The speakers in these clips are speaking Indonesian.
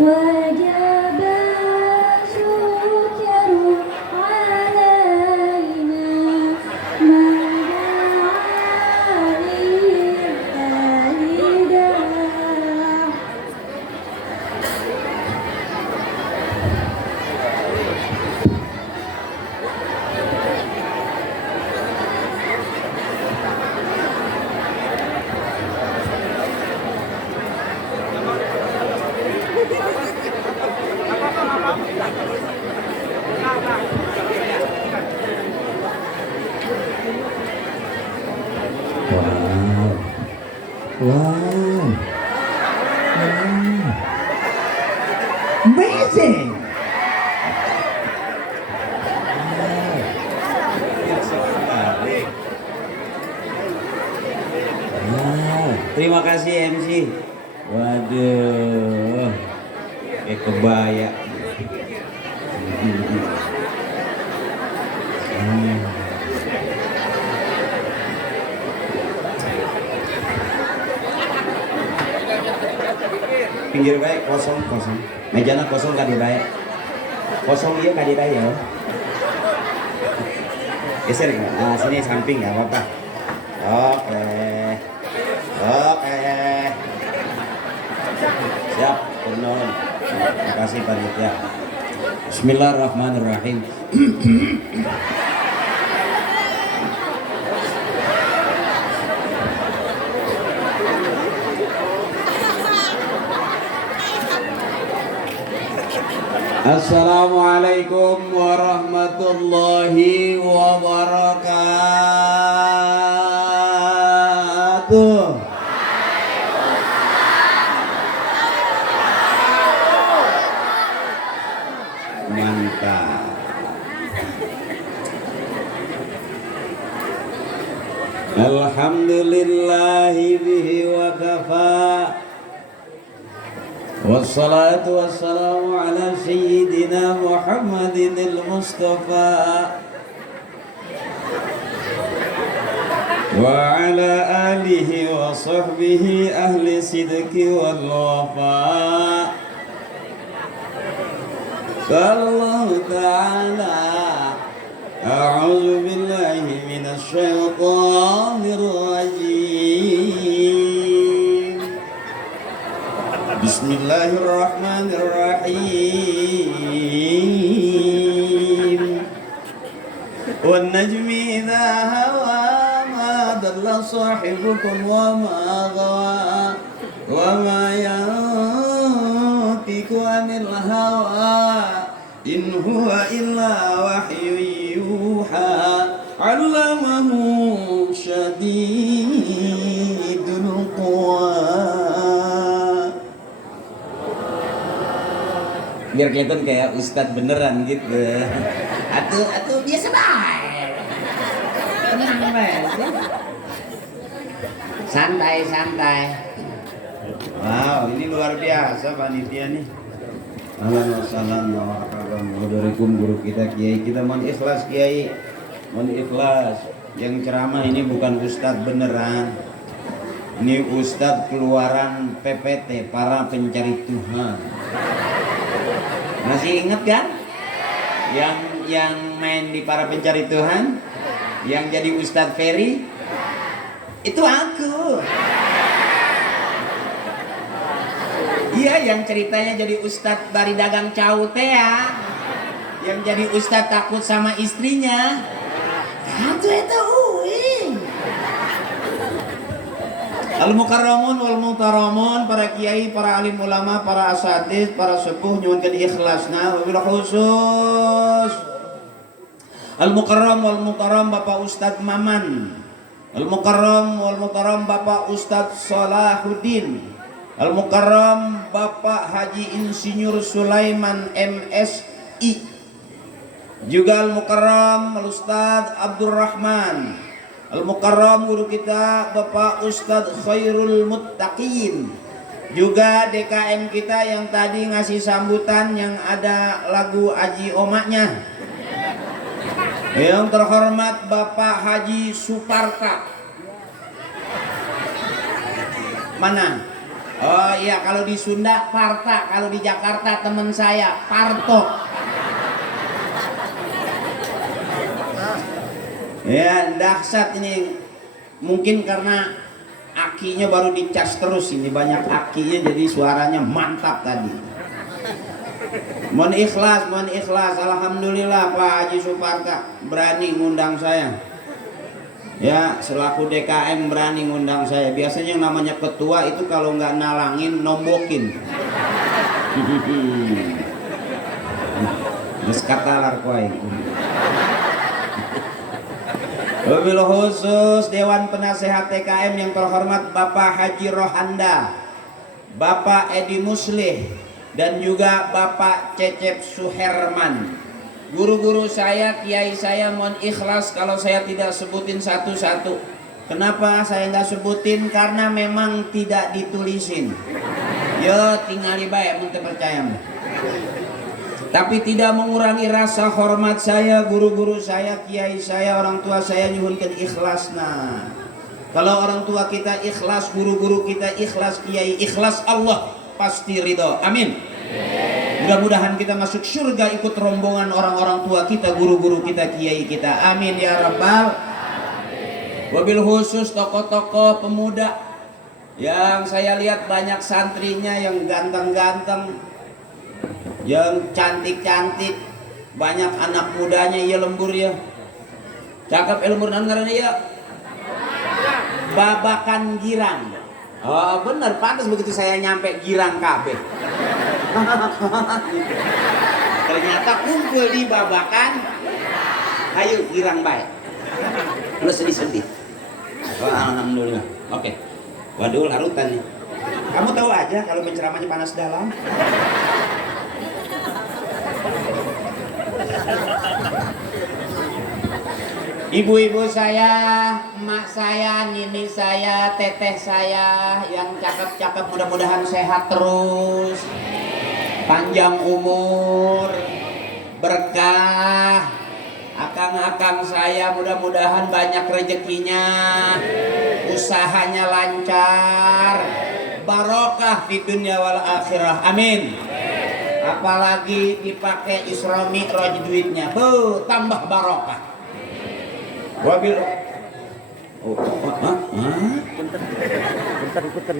وجب الشكر علينا ما دعا لله داع. Wow. Wow. Amazing. Wow. Terima kasih MC. Waduh. Kayak kebaya. Pinggir baik kosong mejana kosong kadi baik kosong iya kadi baik ya geser nggak? Nah sini samping nggak apa-apa. Oke siap turun. Terima kasih panitia. Bismillahirrahmanirrahim. Assalamualaikum warahmatullahi wabarakatuh. Mantap. Alhamdulillahi bihi wa kafa. Wassalatu wassalamu ala sayyidina Muhammadin al-Mustafa wa ala alihi wa sahbihi ahli sidqi wal wafa. Allah ta'ala a'udzu billahi minasy syaithanir rajim. Bismillahirrahmanirrahim. Wan najmi idza hawa ma dalla sahibukum wa ma ghawa wa ma yantiqu anil hawa in huwa illa wahyu yuha 'allamahu syadidul quwa. Biar kelihatan kayak ustadz beneran gitu. Atuh biasa baik. Tenang baik. Santai. Wow, ini luar biasa panitia nih. Ahlan wa sahlan wa marhaban bihadirikum guru kita Kiai. Kita mohon ikhlas Kiai. Mohon ikhlas. Yang ceramah ini bukan ustadz beneran. Ini ustadz keluaran PPT, para pencari Tuhan. Masih ingat kan? Yang main di para pencari Tuhan, yang jadi Ustadz Ferry, itu aku. Iya, yang ceritanya jadi Ustadz bari dagang caute ya, yang jadi Ustadz takut sama istrinya. Itu uing. Al-Mukarramun wal Muhtaramun, para kiai, para alim ulama, para asatidz, para sepuh nyuwun ikhlasna wabil khusus Al-Mukarram wal Muhtaram Bapak Ustadz Maman, Al-Mukarram wal Muhtaram Bapak Ustadz Salahuddin, Al-Mukarram Bapak Haji Insinyur Sulaiman MSI, juga Al-Mukarram Al-Ustadz Abdurrahman, Al-Mukarram guru kita Bapak Ustadz Khairul Muttaqin, juga DKM kita yang tadi ngasih sambutan yang ada lagu Aji Omaknya, yang terhormat Bapak Haji Suparta. Mana? Oh iya, kalau di Sunda Parta, kalau di Jakarta teman saya Parto. Ya, dahsyat ini. Mungkin karena akinya baru dicas terus, ini banyak akinya jadi suaranya mantap tadi. Mohon ikhlas. Alhamdulillah Pak Haji Suparta berani ngundang saya. Ya, selaku DKM berani ngundang saya. Biasanya yang namanya ketua itu kalau nggak nalangin, nombokin. Terus kata larkoy. Wabil khusus Dewan Penasehat TKM yang terhormat Bapak Haji Rohanda, Bapak Edi Muslih, dan juga Bapak Cecep Suherman. Guru-guru saya, kiai saya, mohon ikhlas kalau saya tidak sebutin satu-satu. Kenapa saya nggak sebutin? Karena memang tidak ditulisin. Yo, tinggali baik, mun percaya. Tapi tidak mengurangi rasa hormat saya, guru-guru saya, kiai saya, orang tua saya nyuhunkeun ikhlasna. Kalau orang tua kita ikhlas, guru-guru kita ikhlas, kiai ikhlas, Allah pasti ridho. Amin. Mudah-mudahan kita masuk surga ikut rombongan orang-orang tua kita, guru-guru kita, kiai kita. Amin ya rabbal. Wabil khusus tokoh-tokoh pemuda yang saya lihat banyak santrinya yang ganteng-ganteng, yang cantik-cantik, banyak anak mudanya ya lembur ya. Cakep lembur ngaranna ya. Babakan girang. Oh benar, pantas begitu saya nyampe girang kabeh. Ternyata kumpul di Babakan. Ayo girang baik. Lu sedih-sedih. Oh, alhamdulillah. Oke. Waduh larutan nih. Kamu tahu aja kalau penceramahnya panas dalam. Ibu-ibu saya, emak saya, nini saya, teteh saya yang cakep-cakep, mudah-mudahan sehat terus, panjang umur, berkah. Akang-akang saya mudah-mudahan banyak rezekinya, usahanya lancar, barokah di dunia wal akhirah. Amin. Apalagi dipakai Isra Mi'raj duitnya, tambah barokah. Wabil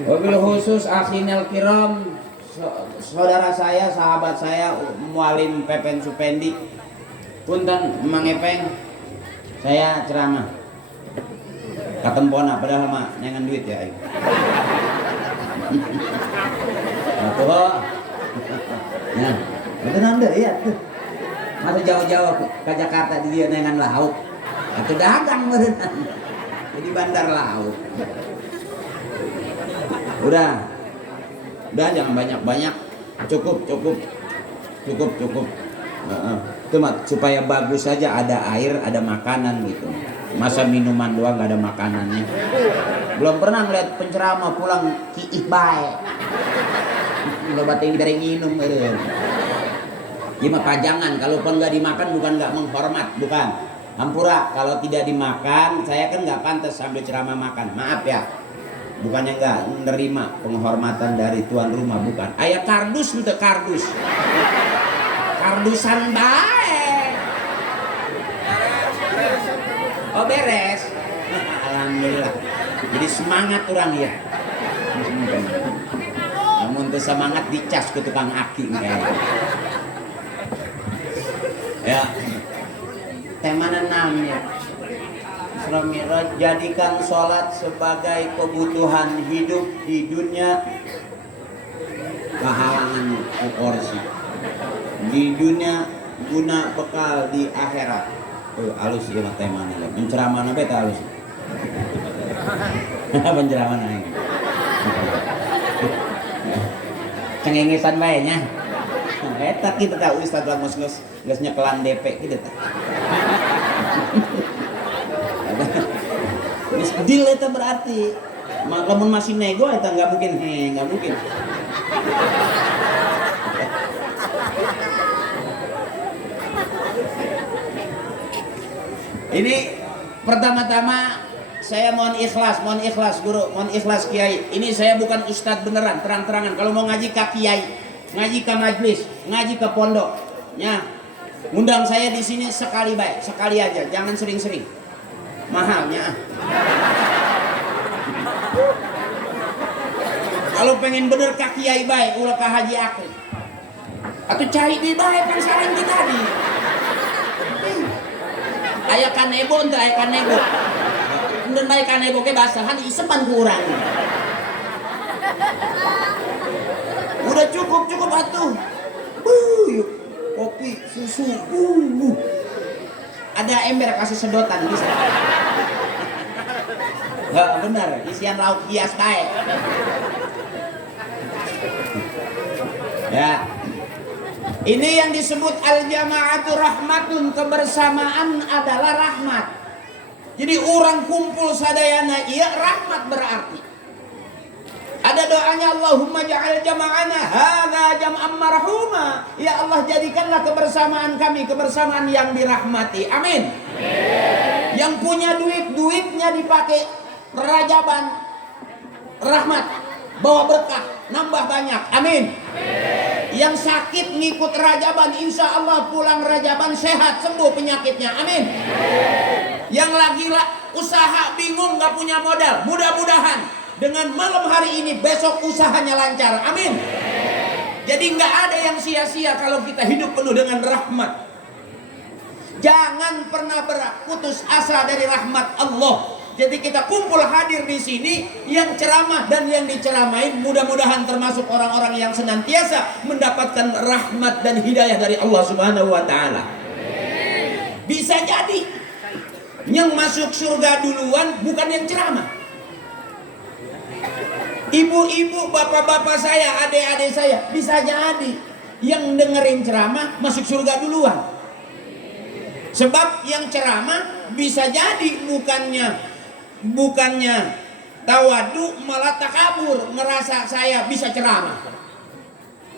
Wabil khusus akhinal kiram, saudara saya, sahabat saya, Mualim Pepen Supendi. Punten Mang Epeng, saya ceramah katempona padahal mah nyangan duit ya. Tuh. Nah, itu nanda ya tuh. Masa jauh-jauh ke Jakarta di dia nyangan laut. Atau dagang beneran. Jadi bandar laut. Udah jangan banyak-banyak. Cukup. Itu supaya bagus saja, ada air, ada makanan gitu. Masa minuman doang nggak ada makanannya. Belum pernah ngeliat penceramah pulang kiih bae. Lo bating dari minum gitu. Gimana pajangan, kalaupun nggak dimakan bukan nggak menghormat, bukan. Hampura, kalau tidak dimakan, saya kan nggak pantas sambil ceramah makan. Maaf ya, bukannya nggak menerima penghormatan dari tuan rumah, bukan. Ayah kardus untuk kardus, kardusan baik. Oh beres, alhamdulillah. Jadi semangat orang ya. Namun tuh semangat dicas ke tukang aki ya. Tema 6 ya. Isra Mi'raj, jadikan sholat sebagai kebutuhan hidup di dunia, kehalangan porsi di dunia guna bekal di akhirat. Alus ya tema nih. Penceramah apa itu alus? Penceramah aing. Cengengesan bae nya. Eta kita tahu Ustaz Lamus geus nyekelan DP kitu tah. Wis deal eta berarti. Lamun masih nego eta enggak mungkin, enggak mungkin. Ini pertama-tama saya mohon ikhlas guru, mohon ikhlas kiai. Ini saya bukan ustadz beneran, terang-terangan. Kalau mau ngaji ke kiai, ngaji ke majlis, ngaji ke pondok, ya, undang saya di sini sekali baik, sekali aja, jangan sering-sering. Mahalnya. Kalau pengen bener ke kiai baik, ulah ke haji akhir. Atau cari di baik yang saran kita tadi. Aya kanebo untuk aya kanebo. Kemudian baik kanebo ke basahan isepan kurang. Udah cukup atuh. Yuk. Kopi, susu. Ada ember kasih sedotan bisa. Enggak benar, isian lauk hias baik. Ya. Ini yang disebut al-jama'atu rahmatun, kebersamaan adalah rahmat. Jadi orang kumpul sadayana iya rahmat berarti. Ada doanya Allahumma ja'al jama'ana hadza jam'an marhuma. Ya Allah jadikanlah kebersamaan kami kebersamaan yang dirahmati. Amin. Yang punya duitnya dipakai rajaban rahmat, bawa berkah, nambah banyak. Amin. Yang sakit ngikut rajaban, insya Allah pulang rajaban sehat, sembuh penyakitnya. Amin. Yang lagi usaha bingung gak punya modal, mudah-mudahan dengan malam hari ini besok usahanya lancar. Amin. Jadi gak ada yang sia-sia kalau kita hidup penuh dengan rahmat. Jangan pernah berputus asa dari rahmat Allah. Jadi kita kumpul hadir di sini, yang ceramah dan yang diceramain mudah-mudahan termasuk orang-orang yang senantiasa mendapatkan rahmat dan hidayah dari Allah Subhanahu wa taala. Bisa jadi yang masuk surga duluan bukan yang ceramah. Ibu-ibu, bapak-bapak saya, adik-adik saya, bisa jadi yang dengerin ceramah masuk surga duluan. Sebab yang ceramah bisa jadi bukannya tawadu, malah takabur, ngerasa saya bisa ceramah.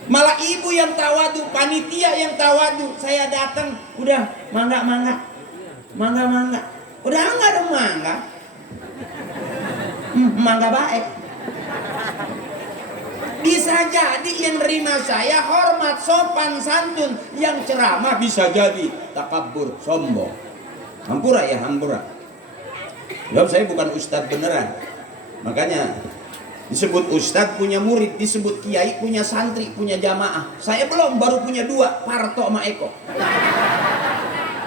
Malah ibu yang tawadu, panitia yang tawadu, saya datang udah mangga, udah enggak dong mangga baik. Bisa jadi yang nerima saya hormat, sopan, santun. Yang ceramah bisa jadi takabur, sombong. Hampura ya, hampura. Sebab saya bukan ustadz beneran. Makanya disebut ustadz punya murid, disebut kiai punya santri, punya jamaah. Saya belum, baru punya 2, Parto sama Eko.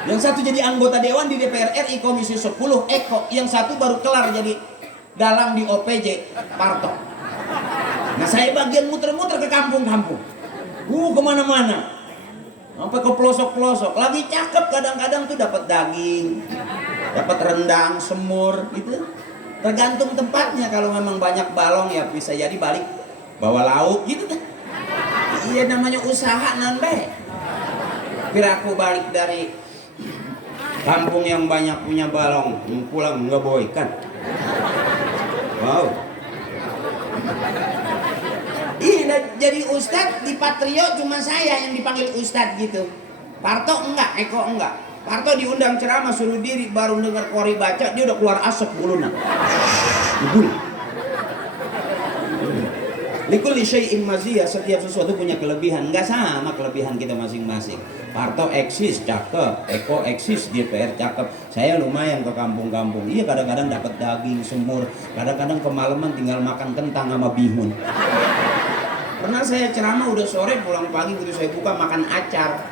Yang satu jadi anggota dewan di DPR RI Komisi 10, Eko. Yang satu baru kelar jadi dalang di OPJ, Parto. Nah saya bagian muter-muter ke kampung-kampung. Kemana-mana. Sampai ke pelosok-pelosok. Lagi cakep kadang-kadang tuh dapat daging, dapat rendang, semur gitu. Tergantung tempatnya. Kalau memang banyak balong ya bisa jadi balik bawa lauk gitu kan. Iya namanya usaha nanti. Kira aku balik dari kampung yang banyak punya balong, pulang nggak boy kan. Wow. Iya jadi ustadz di Patrio cuma saya yang dipanggil ustadz gitu. Parto enggak, Eko enggak. Parto diundang ceramah suruh diri, baru dengar kori baca dia udah keluar asap bulunya. Bulu. Likulli syai'in maziyah, setiap sesuatu punya kelebihan. Enggak sama kelebihan kita masing-masing. Parto eksis cakep, Eko eksis DPR cakep. Saya lumayan ke kampung-kampung. Iya kadang-kadang dapat daging, semur. Kadang-kadang kemalaman tinggal makan kentang sama bihun. Pernah saya ceramah udah sore, pulang pagi begitu saya buka makan acar.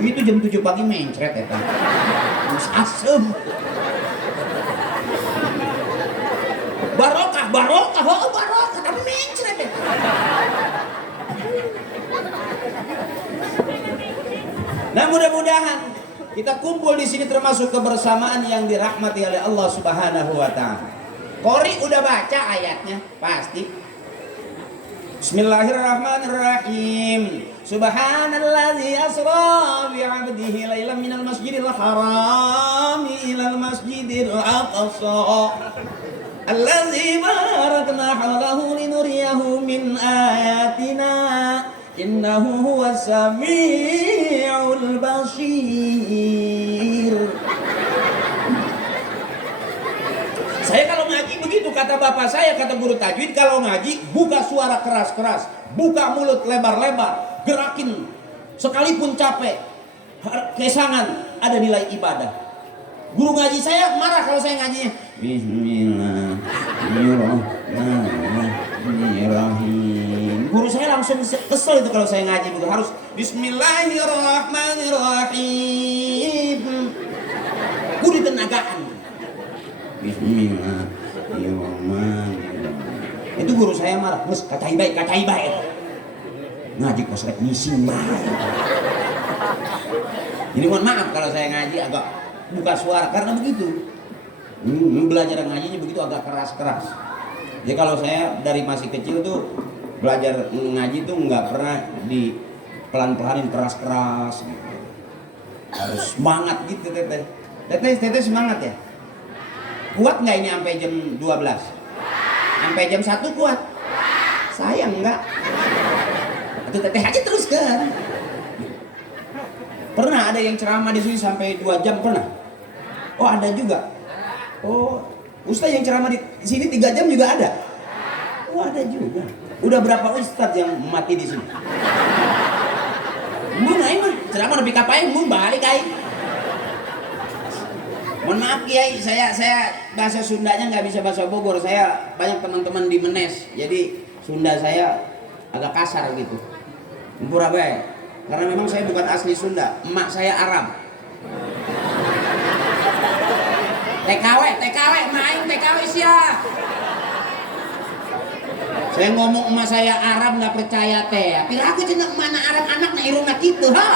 Itu jam 7 pagi mencret ya kan. Asem. Barokah, tapi mencret ya. Nah mudah-mudahan kita kumpul di sini termasuk kebersamaan yang dirahmati oleh Allah Subhanahu wa taala. Qori udah baca ayatnya pasti. Bismillahirrahmanirrahim. Subhanalladzi asra bi 'abdihi lailan minal masjidil haram ilal masjidil aqsa alladzi barakna hawlahu linuriyahu min ayatina innahu huwas samiul basir. Saya kalau ngaji begitu, kata bapak saya, kata guru tajwid, kalau ngaji buka suara keras-keras, buka mulut lebar-lebar, gerakin sekalipun capek, kesangan, ada nilai ibadah. Guru ngaji saya marah kalau saya ngajinya Bismillahirrahmanirrahim. Guru saya langsung kesel itu kalau saya ngaji begitu, harus Bismillahirrahmanirrahim. Guru ditenagaan. Bismillahirrahmanirrahim. Itu guru saya marah, "Mus, katai baik. Ngaji kok srek ngising baik." Jadi mohon maaf kalau saya ngaji agak buka suara karena begitu. Belajar ngajinya begitu agak keras-keras. Jadi kalau saya dari masih kecil tuh belajar ngaji tuh nggak pernah di pelan-pelanin keras-keras. Harus semangat gitu teteh. Teteh semangat ya. Kuat nggak ini sampai jam 12? Sampai jam 1 kuat? Saya enggak. Atau teteh aja teruskan. Pernah ada yang ceramah di sini sampai 2 jam pernah? Oh ada juga. Oh ustaz yang ceramah di sini 3 jam juga ada? Oh ada juga. Udah berapa ustaz yang mati di sini? Mun aing mah ceramah nepi ka paeng mun balik aing. Mohon maaf Kiai, saya bahasa Sundanya nggak bisa bahasa Bogor. Saya banyak teman-teman di Menes, jadi Sunda saya agak kasar gitu. Pura bae. Karena memang saya bukan asli Sunda, emak saya Arab. TKW, main TKW sia. Saya ngomong emak saya Arab nggak percaya teh. Pira aku cenah mana Arab anak na irungna kitu, ha.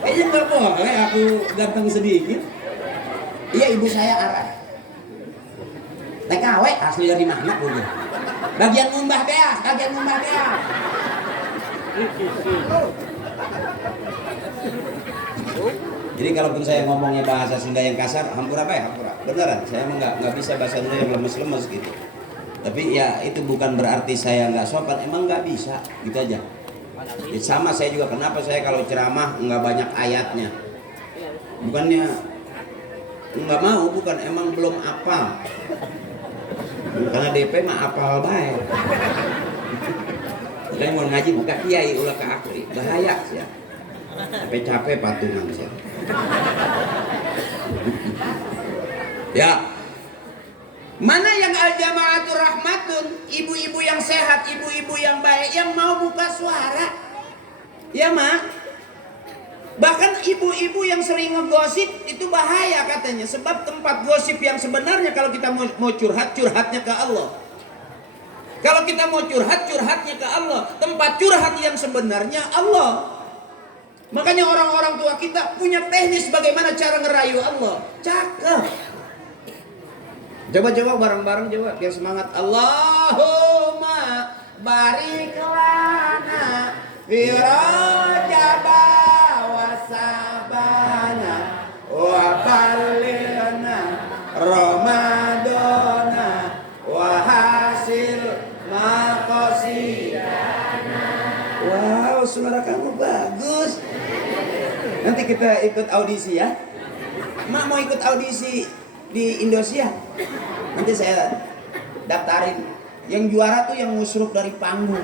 Kayaknya nggak boleh aku ganteng sedikit. Iya ibu saya Arab. TKW asli dari mana Bu? Bagian ngumbah beas. Jadi kalaupun saya ngomongnya bahasa Sunda yang kasar, hampura. Beneran, saya emang nggak bisa bahasa Sunda yang lemes-lemes gitu. Tapi ya itu bukan berarti saya nggak sopan, emang nggak bisa, gitu aja. Ya, sama saya juga, kenapa saya kalau ceramah nggak banyak ayatnya? Bukannya nggak mau, bukan, emang belum apal. Karena DP mah apal baik. Saya mau ngaji buka kiai ulah ke akhir, bahaya sih ya. Capek patungan sih. Ya. Mana yang al-jama'atur rahmatun, ibu-ibu yang sehat, ibu-ibu yang baik, yang mau buka suara. Ya mak. Bahkan ibu-ibu yang sering ngegosip itu bahaya katanya. Sebab tempat gosip yang sebenarnya kalau kita mau curhat, curhatnya ke Allah. Kalau kita mau curhat, curhatnya ke Allah. Tempat curhat yang sebenarnya Allah. Makanya orang-orang tua kita punya teknis bagaimana cara ngerayu Allah. Cakep. Coba bareng-bareng coba biar semangat. Allahumma barik lana fi rajaba wa sabana wa ballighna ramadana wa hasil maqasidana. Wow, suara kamu bagus. Nanti kita ikut audisi ya. Mak mau ikut audisi di Indosiar. Nanti saya daftarin. Yang juara tuh yang musruk dari panggung.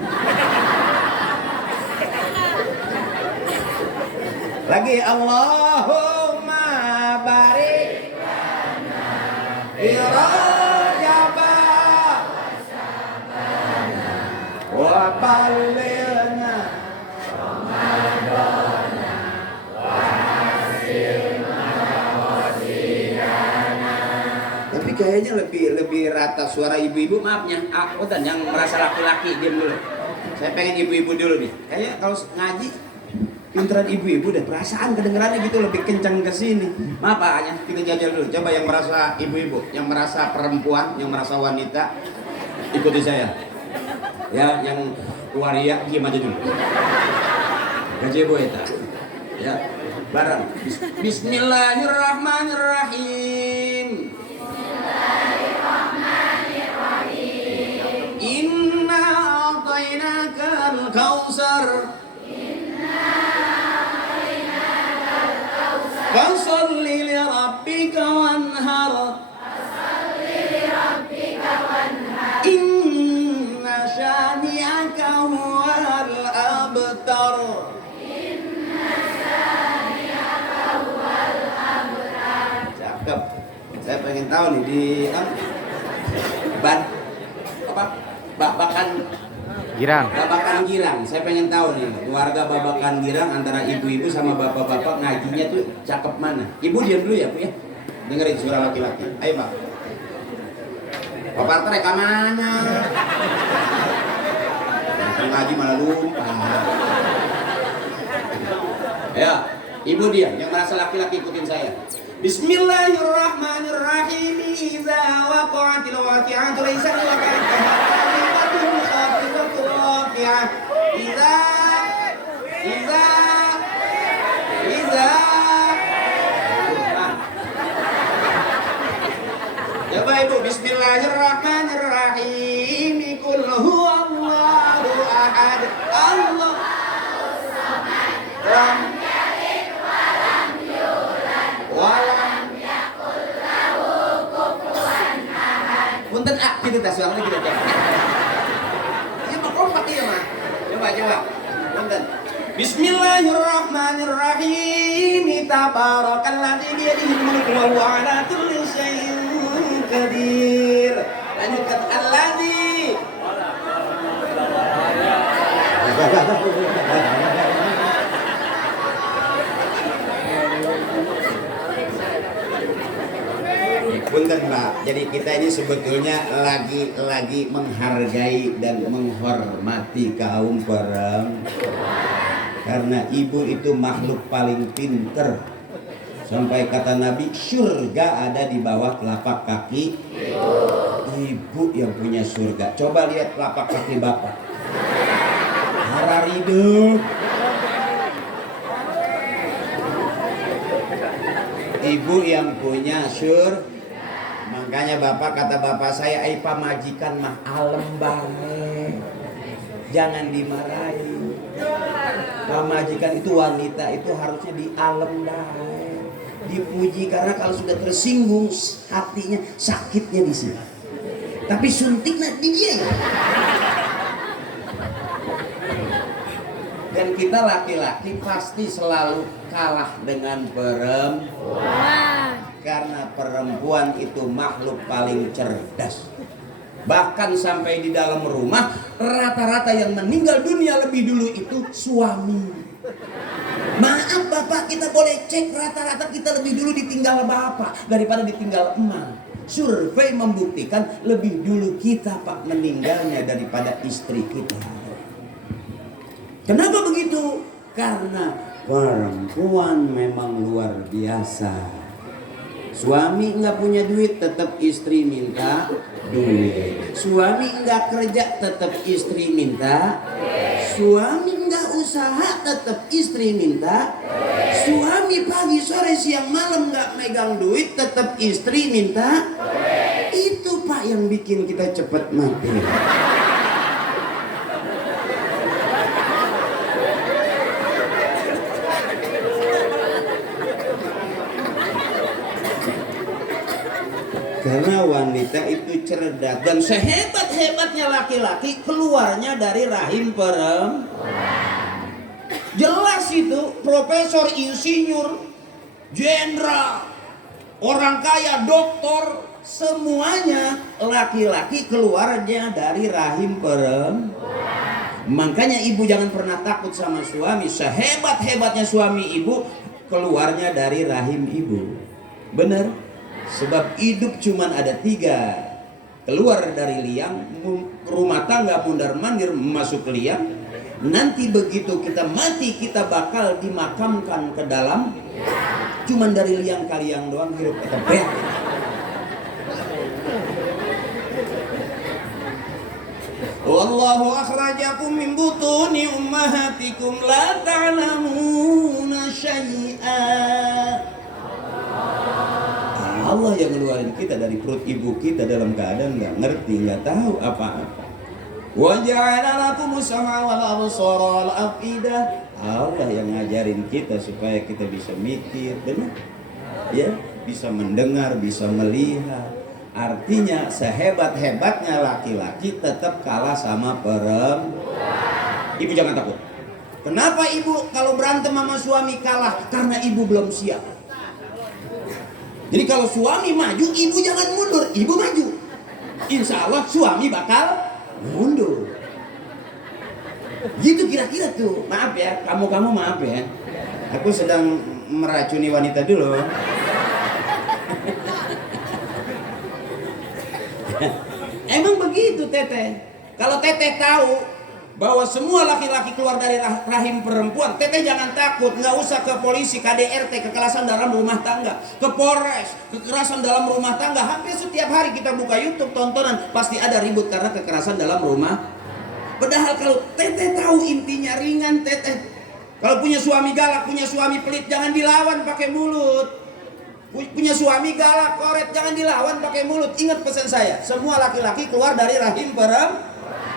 Lagi Allahumma barik lana fi rajaba wa ballighna ramadana wa hasilna qasidana. Tapi kayaknya lebih rata suara ibu-ibu, maafnya aku dan yang merasa laki-laki diam dulu. Saya pengen ibu-ibu dulu nih. Kayaknya kalau ngaji pinteran ibu-ibu deh, perasaan kedengarannya gitu lebih kencang ke sini. Maaf Pak, hanya kita jajal dulu. Coba yang merasa ibu-ibu, yang merasa perempuan, yang merasa wanita, ikuti saya. Ya, yang waria diam aja dulu. Gajebo eta. Ya, bareng. Bismillahirrahmanirrahim. Inna a'tainakal kautsar. Fasalli li rabbika wanhar. Inna syani'aka huwal abtar. Cakep. Saya pengen tahu nih di Babakan Girang. Saya pengen tahu nih, keluarga Babakan Girang antara ibu-ibu sama bapak-bapak ngajinya tuh cakep mana? Ibu diam dulu ya, Bu ya. Dengerin suara laki-laki. Ayo, Pak. Bapak rekamannya. Ngaji malah lupa. Ya, ibu diam. Yang merasa laki-laki ikutin saya. Bismillahirrahmanirrahim. Iza waqa'atil waqi'atu laysa lawaqa'atuha kadhibatun khafidatul waqi'ah. Iza Coba ibu, Bismillahirrahmanirrahim. Qul huwallahu ahad. Allah lam yalid walam yakul lahu kufuwan ahad. Punten gitu dah suaranya gitu aja. Ya mah kompak ya mah. Coba. Punten. Bismillahirrahmanirrahim. Tabarakalladzi biyadihil mulku wa huwa ala kulli syai'in qadir. Lanjutkan alladzi. Punten Mbak, jadi kita ini sebetulnya lagi menghargai dan menghormati kaum perempuan. Karena ibu itu makhluk paling pinter. Sampai kata Nabi, surga ada di bawah telapak kaki ibu yang punya surga. Coba lihat telapak kaki bapak. Hararidu. Ibu yang punya surga. Makanya bapak, kata bapak saya, ai pamajikan mah alem bae. Jangan dimarahi. Pamajikan itu wanita itu harusnya di alem bae. Dipuji, karena kalau sudah tersinggung hatinya, sakitnya di sini. Tapi suntiknya di dia. Dan kita laki-laki pasti selalu kalah dengan perempuan. Karena perempuan itu makhluk paling cerdas. Bahkan sampai di dalam rumah, rata-rata yang meninggal dunia lebih dulu itu suami. Maaf bapak, kita boleh cek, rata-rata kita lebih dulu ditinggal bapak daripada ditinggal emak. Survei membuktikan lebih dulu kita pak meninggalnya daripada istri kita. Kenapa begitu? Karena perempuan memang luar biasa. Suami nggak punya duit, tetap istri minta duit. Suami nggak kerja, tetap istri minta. Suami nggak usaha, tetap istri minta. Suami pagi, sore, siang, malam nggak megang duit, tetap istri minta. Itu pak yang bikin kita cepat mati. Karena wanita itu cerdas, dan sehebat-hebatnya laki-laki keluarnya dari rahim perempuan. Jelas itu, profesor, insinyur, jenderal, orang kaya, doktor, semuanya laki-laki keluarnya dari rahim perempuan. Makanya ibu jangan pernah takut sama suami. Sehebat-hebatnya suami ibu keluarnya dari rahim ibu. Bener? Sebab hidup cuman ada 3. Keluar dari liang, rumah tangga mundar-mandir masuk ke liang. Nanti begitu kita mati, kita bakal dimakamkan ke dalam. Cuman dari liang ke liang doang hidup kita beak. Wallahu akhrajakum min butuni ummahatikum la ta'lamuna syai'an. Allah yang ngeluarin kita dari perut ibu kita dalam keadaan nggak ngerti, nggak tahu apa-apa. Wa ja'ala lakumus sam'a wal absara wal afidah. Allah yang ngajarin kita supaya kita bisa mikir, benar? Ya, bisa mendengar, bisa melihat. Artinya sehebat-hebatnya laki-laki tetap kalah sama perempuan. Ibu jangan takut. Kenapa ibu kalau berantem sama suami kalah? Karena ibu belum siap. Jadi kalau suami maju, ibu jangan mundur, ibu maju. Insya Allah suami bakal mundur. Gitu kira-kira tuh. Maaf ya, kamu maaf ya. Aku sedang meracuni wanita dulu. Emang begitu Teteh. Kalau Teteh tahu bahwa semua laki-laki keluar dari rahim perempuan, Teteh jangan takut. Nggak usah ke polisi, KDRT, kekerasan dalam rumah tangga, ke Polres, kekerasan dalam rumah tangga. Hampir setiap hari kita buka YouTube tontonan, pasti ada ribut karena kekerasan dalam rumah. Padahal kalau Teteh tahu intinya ringan Teteh. Kalau punya suami galak, punya suami pelit, jangan dilawan pakai mulut. Punya suami galak, koret, jangan dilawan pakai mulut. Ingat pesan saya, semua laki-laki keluar dari rahim perempuan.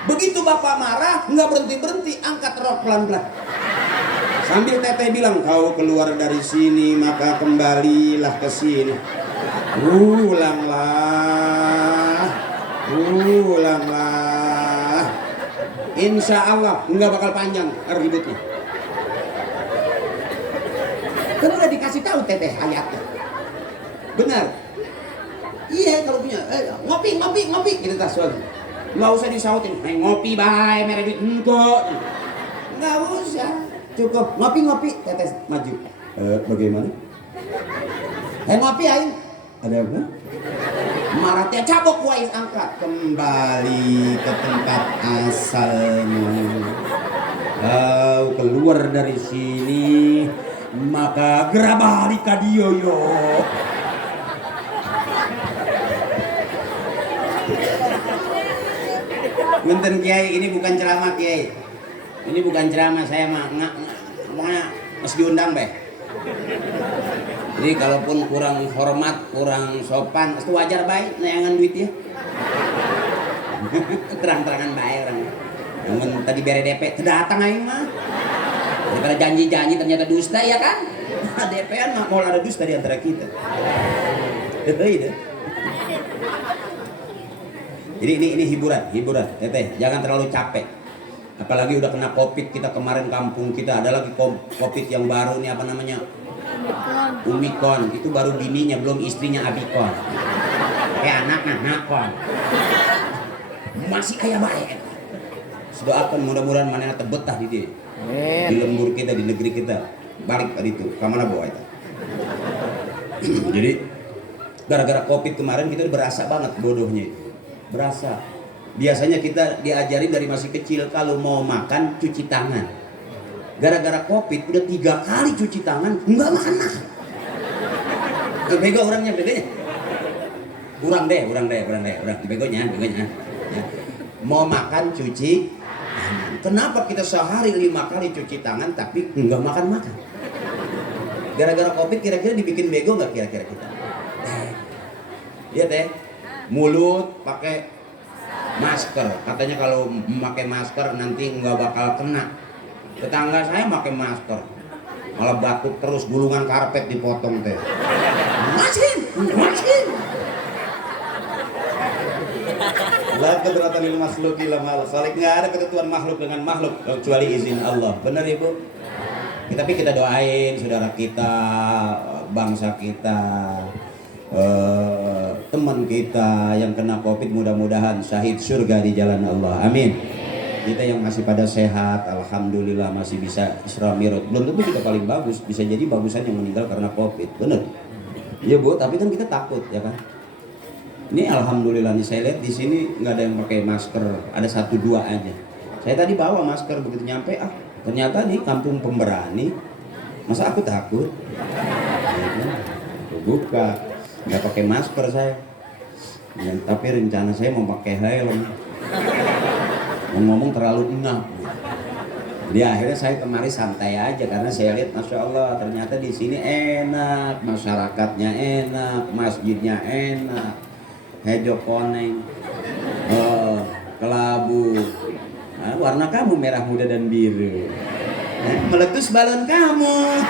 Begitu bapak marah, nggak berhenti-berhenti, angkat rok pelan-pelan. Sambil Teteh bilang, kau keluar dari sini, maka kembalilah ke sini. Ulanglah. Insya Allah nggak bakal panjang ributnya. Kan udah dikasih tahu Teteh ayatnya. Benar. Iya kalau punya ngopi gitu tas suami. Nggak usah disautin, ngopi bae merah duit enggak. Nggak usah. Cukup ngopi Teteh maju. Bagaimana? Ngopi aing. Ada apa? Maratnya cabok wais angkat kembali ke tempat asalmu. Kau keluar dari sini maka gerabah ka dia yo. Punten Kiai, ini bukan ceramah Kiai. Ini bukan ceramah, saya mah mas diundang be. Jadi kalaupun kurang hormat, kurang sopan, itu wajar baik nayangan duit ya. Terang-terangan baik orang. Namun tadi bere DP, terdatang aing mah. Daripada janji-janji ternyata dusta ya kan? DP-an mah mau ada dusta di antara kita. Itu. Jadi ini hiburan, Teteh, jangan terlalu capek. Apalagi udah kena Covid kita kemarin kampung kita ada lagi Covid yang baru nih apa namanya? Omikron. Itu baru bininya belum istrinya Abikon. Kayak anaknya Nakon. Masih kayak baik. Doakan mudah-mudahan manehna teu betah di dia. Di lembur kita di negeri kita. Balik tadi itu, ka mana bawa eta. Jadi gara-gara Covid kemarin kita berasa banget bodohnya itu. Berasa. Biasanya kita diajari dari masih kecil kalau mau makan cuci tangan. Gara-gara Covid udah 3 kali cuci tangan enggak makan. Bego orangnya bedanya. Kurang deh. Begonya. Ya. Mau makan cuci tangan. Kenapa kita sehari 5 kali cuci tangan tapi enggak makan? Gara-gara Covid kira-kira dibikin bego enggak kira-kira kita? Iya Teh. Mulut pakai masker, katanya kalau memakai masker nanti nggak bakal kena. Tetangga saya pakai masker malah batuk terus, gulungan karpet dipotong Teh. Masin. La qudratan lil makhluqi illa mal khaliq. Nggak ada ketentuan makhluk dengan makhluk kecuali izin Allah. Benar Ibu? Tapi kita doain saudara kita, bangsa kita, teman kita yang kena Covid mudah-mudahan syahid surga di jalan Allah. Amin. Kita yang masih pada sehat, alhamdulillah masih bisa Isra Mi'raj. Belum tentu kita paling bagus, bisa jadi bagusan yang meninggal karena Covid. Bener? Iya Bu, tapi kan kita takut ya kan. Ini alhamdulillah nih saya lihat di sini nggak ada yang pakai masker, ada 1-2 aja. Saya tadi bawa masker begitu nyampe, ternyata nih kampung pemberani. Masa aku takut? Ya kan? Buka. Nggak pakai masker saya ya, tapi rencana saya mau pakai helm. Ngomong terlalu engah. Jadi akhirnya saya kemari santai aja karena saya lihat masya Allah ternyata di sini enak, masyarakatnya enak, masjidnya enak, hejo koneng, kelabu, warna kamu merah muda dan biru. Meletus balon kamu.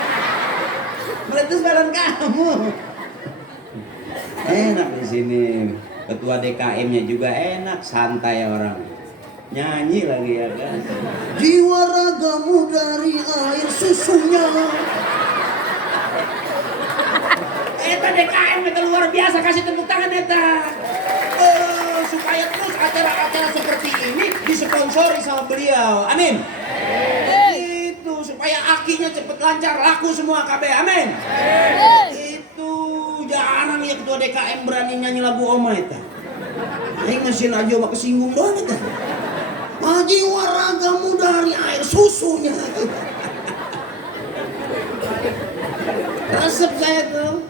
Meletus balon kamu. Enak di sini. Ketua DKM-nya juga enak, santai orang. Nyanyi lagi ya kan. Jiwa ragamu dari air susunya. Eta DKM itu luar biasa, kasih tepuk tangan Eta. Supaya terus acara-acara seperti ini disponsori sama beliau. Amin. Itu supaya akinya cepet lancar, laku semua KB. Amin. Itu jarang ya ketua DKM berani nyanyi lagu Oma Eta. Aing mesin aja mah kesinggung doang Eta. Jiwa ragamu dari air susunya. Resep saya tuh.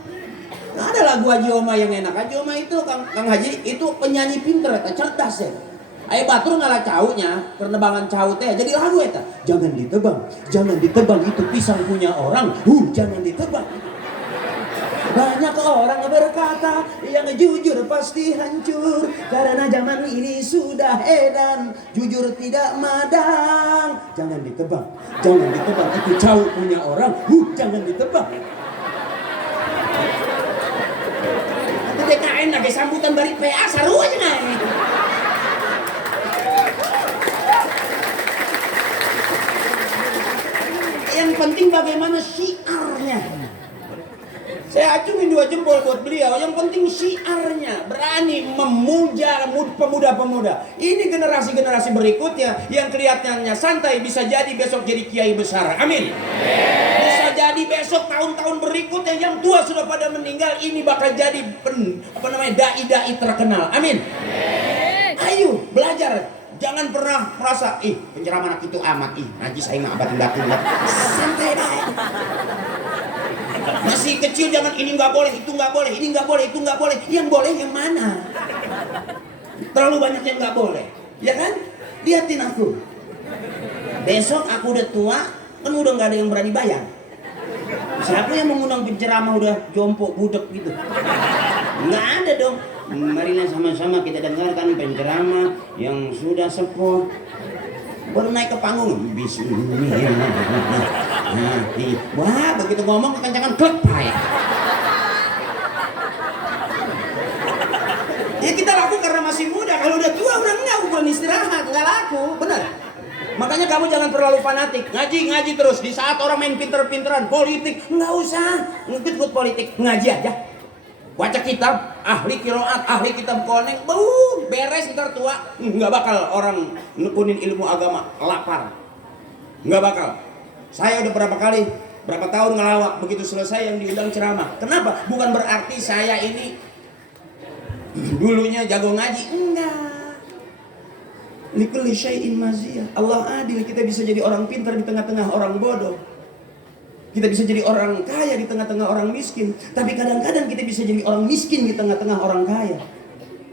Ada lagu Haji Oma yang enak. Haji Oma itu Kang Haji itu penyanyi pinter eta, cerdas ya. Aya batur ngalah caunya, penerbangan cau teh jadi lagu eta. Jangan ditebang itu pisang punya orang. Jangan ditebang. Banyak orang berkata yang jujur pasti hancur karena zaman ini sudah edan, jujur tidak madang. Jangan ditebang itu cau punya orang. Jangan ditebang. DKN lagi sambutan bari PA saru aja naik. Yang penting bagaimana syiarnya. Saya acungin 2 jempol buat beliau. Yang penting syiarnya, berani memuja pemuda-pemuda. Ini generasi-generasi berikutnya yang kelihatannya santai bisa jadi besok jadi kiai besar. Amin. Bisa jadi besok tahun-tahun berikutnya yang tua sudah pada meninggal ini bakal jadi dai-dai terkenal. Amin. Ayo belajar. Jangan pernah merasa penceramah anak itu amat ngaji saya mah abad enggak. Santai baik. Masih kecil jangan ini nggak boleh, itu nggak boleh, ini nggak boleh, itu nggak boleh. Yang boleh yang mana? Terlalu banyak yang nggak boleh, ya kan? Lihatin aku. Besok aku udah tua, kan udah nggak ada yang berani bayar. Siapa yang mengundang penceramah udah jompo budek gitu? Nggak ada dong. Marilah sama-sama kita dengarkan penceramah yang sudah sepuh. Baru naik ke panggung, bismillah. Wah, begitu ngomong kekencangan klep ya. Ya kita laku karena masih muda. Kalau udah tua udah enggak, bukan istirahat, enggak laku, benar. Makanya kamu jangan terlalu fanatik. Ngaji terus. Di saat orang main pinter-pinteran, politik, enggak usah ngikut politik, ngaji aja. Baca kitab, ahli kiroat, ahli kitab koneng, beres ntar tua, nggak bakal orang nekunin ilmu agama lapar, nggak bakal. Saya udah berapa tahun ngelawak, begitu selesai yang diundang ceramah. Kenapa? Bukan berarti saya ini dulunya jago ngaji, enggak. Likulli syai'in maziyah. Allah adil, kita bisa jadi orang pintar di tengah-tengah orang bodoh. Kita bisa jadi orang kaya di tengah-tengah orang miskin. Tapi kadang-kadang kita bisa jadi orang miskin di tengah-tengah orang kaya.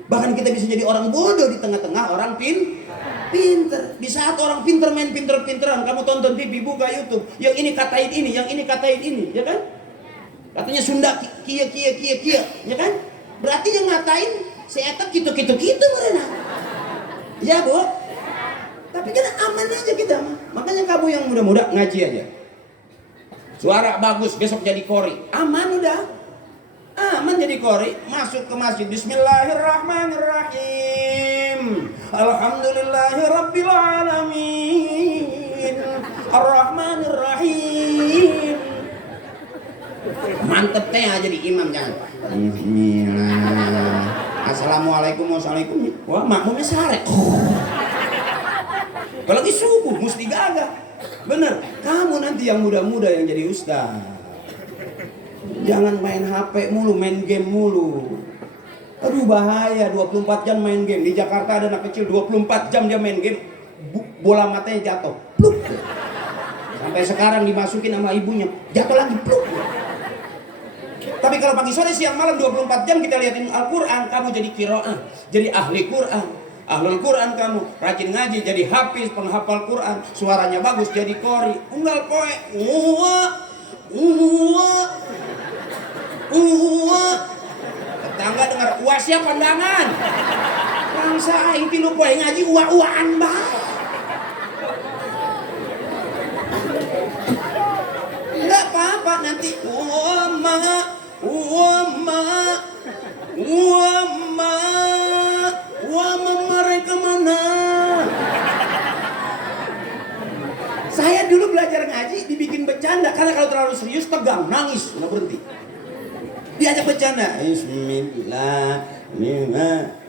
Bahkan kita bisa jadi orang bodoh di tengah-tengah orang pinter. Di saat orang pinter main pinter-pinteran, kamu tonton TV, buka YouTube, yang ini katain ini, yang ini katain ini, ya kan? Katanya Sunda kia, ya kan? Berarti yang ngatain saya tak gitu merena. Ya, Bu. Tapi kan aman aja kita. Makanya kamu yang muda-muda ngaji aja. Suara bagus, besok jadi kori. Aman udah. Aman jadi kori. Masuk ke masjid. Bismillahirrahmanirrahim. Alhamdulillahirabbil alamin. Arrahmanirrahim. Mantep teh aja di imam jangan. Bismillah. Assalamualaikum wassalamualaikum. Wah, makmumnya sare. Kalau lagi subuh mesti gagah. Bener, kamu nanti yang muda-muda yang jadi ustaz. Jangan main HP mulu, main game mulu. Aduh bahaya, 24 jam main game. Di Jakarta ada anak kecil 24 jam dia main game, bola matanya jatuh. Pluk. Sampai sekarang dimasukin sama ibunya, jatuh lagi, pluk. Tapi kalau pagi sore siang malam 24 jam kita liatin Al-Quran, kamu jadi qiraah, jadi ahli Quran. Ahlul Quran kamu, rajin ngaji, jadi hafiz, penghafal Quran, suaranya bagus, jadi kori, unggal koe, tetangga dengar, siap pandangan, bangsa aing tilu koe ngaji, uaan bah. Enggak apa-apa nanti. Wama, mereka mana? Saya dulu belajar ngaji dibikin bercanda karena kalau terlalu serius tegang, nangis, nggak berhenti. Diajak bercanda. Bismillah,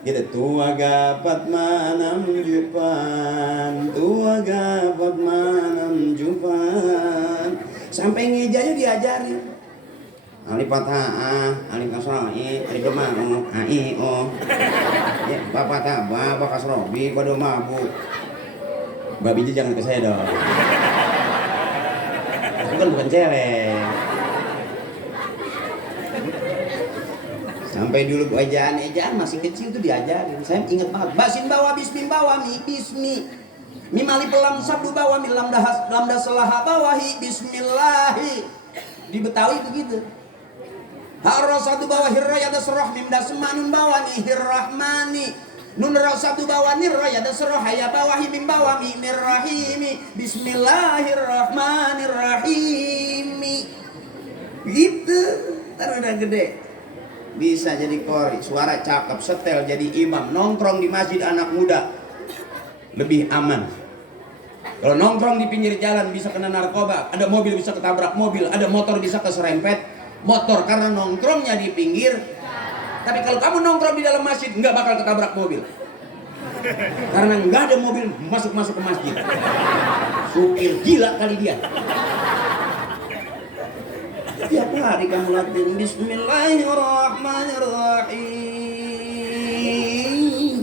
kita tua gapat manam jupan, tua gapat manam jupan. Sampai ngejanya diajarin. Alif fathah, alif kasrah, alif doma, ai o. Ya, bapak tak, bapak kasrah, bi pada mabuk. Babi jangan ke saya dong. Aku kan bukan celeng. Sampai dulu ejaan masih kecil tuh diajarin. Saya ingat banget. Basin bawa bismim bawa mi bismi. Mimali pelam sabdu bawa mi lamda selaha bawahi bismillahi. Di Betawi begitu. Harrasadu bawa hirrayada serah mimda semanun bawa ni hirrahmani. Nun rasadu bawa nirrayada serah ya bawahi mim bawa mi nirrahimi. Bismillahirrahmanirrahim. Gitu. Ntar udah gede bisa jadi kori, suara cakep, setel jadi imam, nongkrong di masjid anak muda lebih aman. Kalau nongkrong di pinggir jalan bisa kena narkoba, ada mobil bisa ketabrak mobil, ada motor bisa keserempet motor karena nongkrongnya di pinggir. Tapi kalau kamu nongkrong di dalam masjid nggak bakal ketabrak mobil karena nggak ada mobil masuk ke masjid. Supir gila kali dia. Tiap hari kamu latihan Bismillahirrahmanirrahim.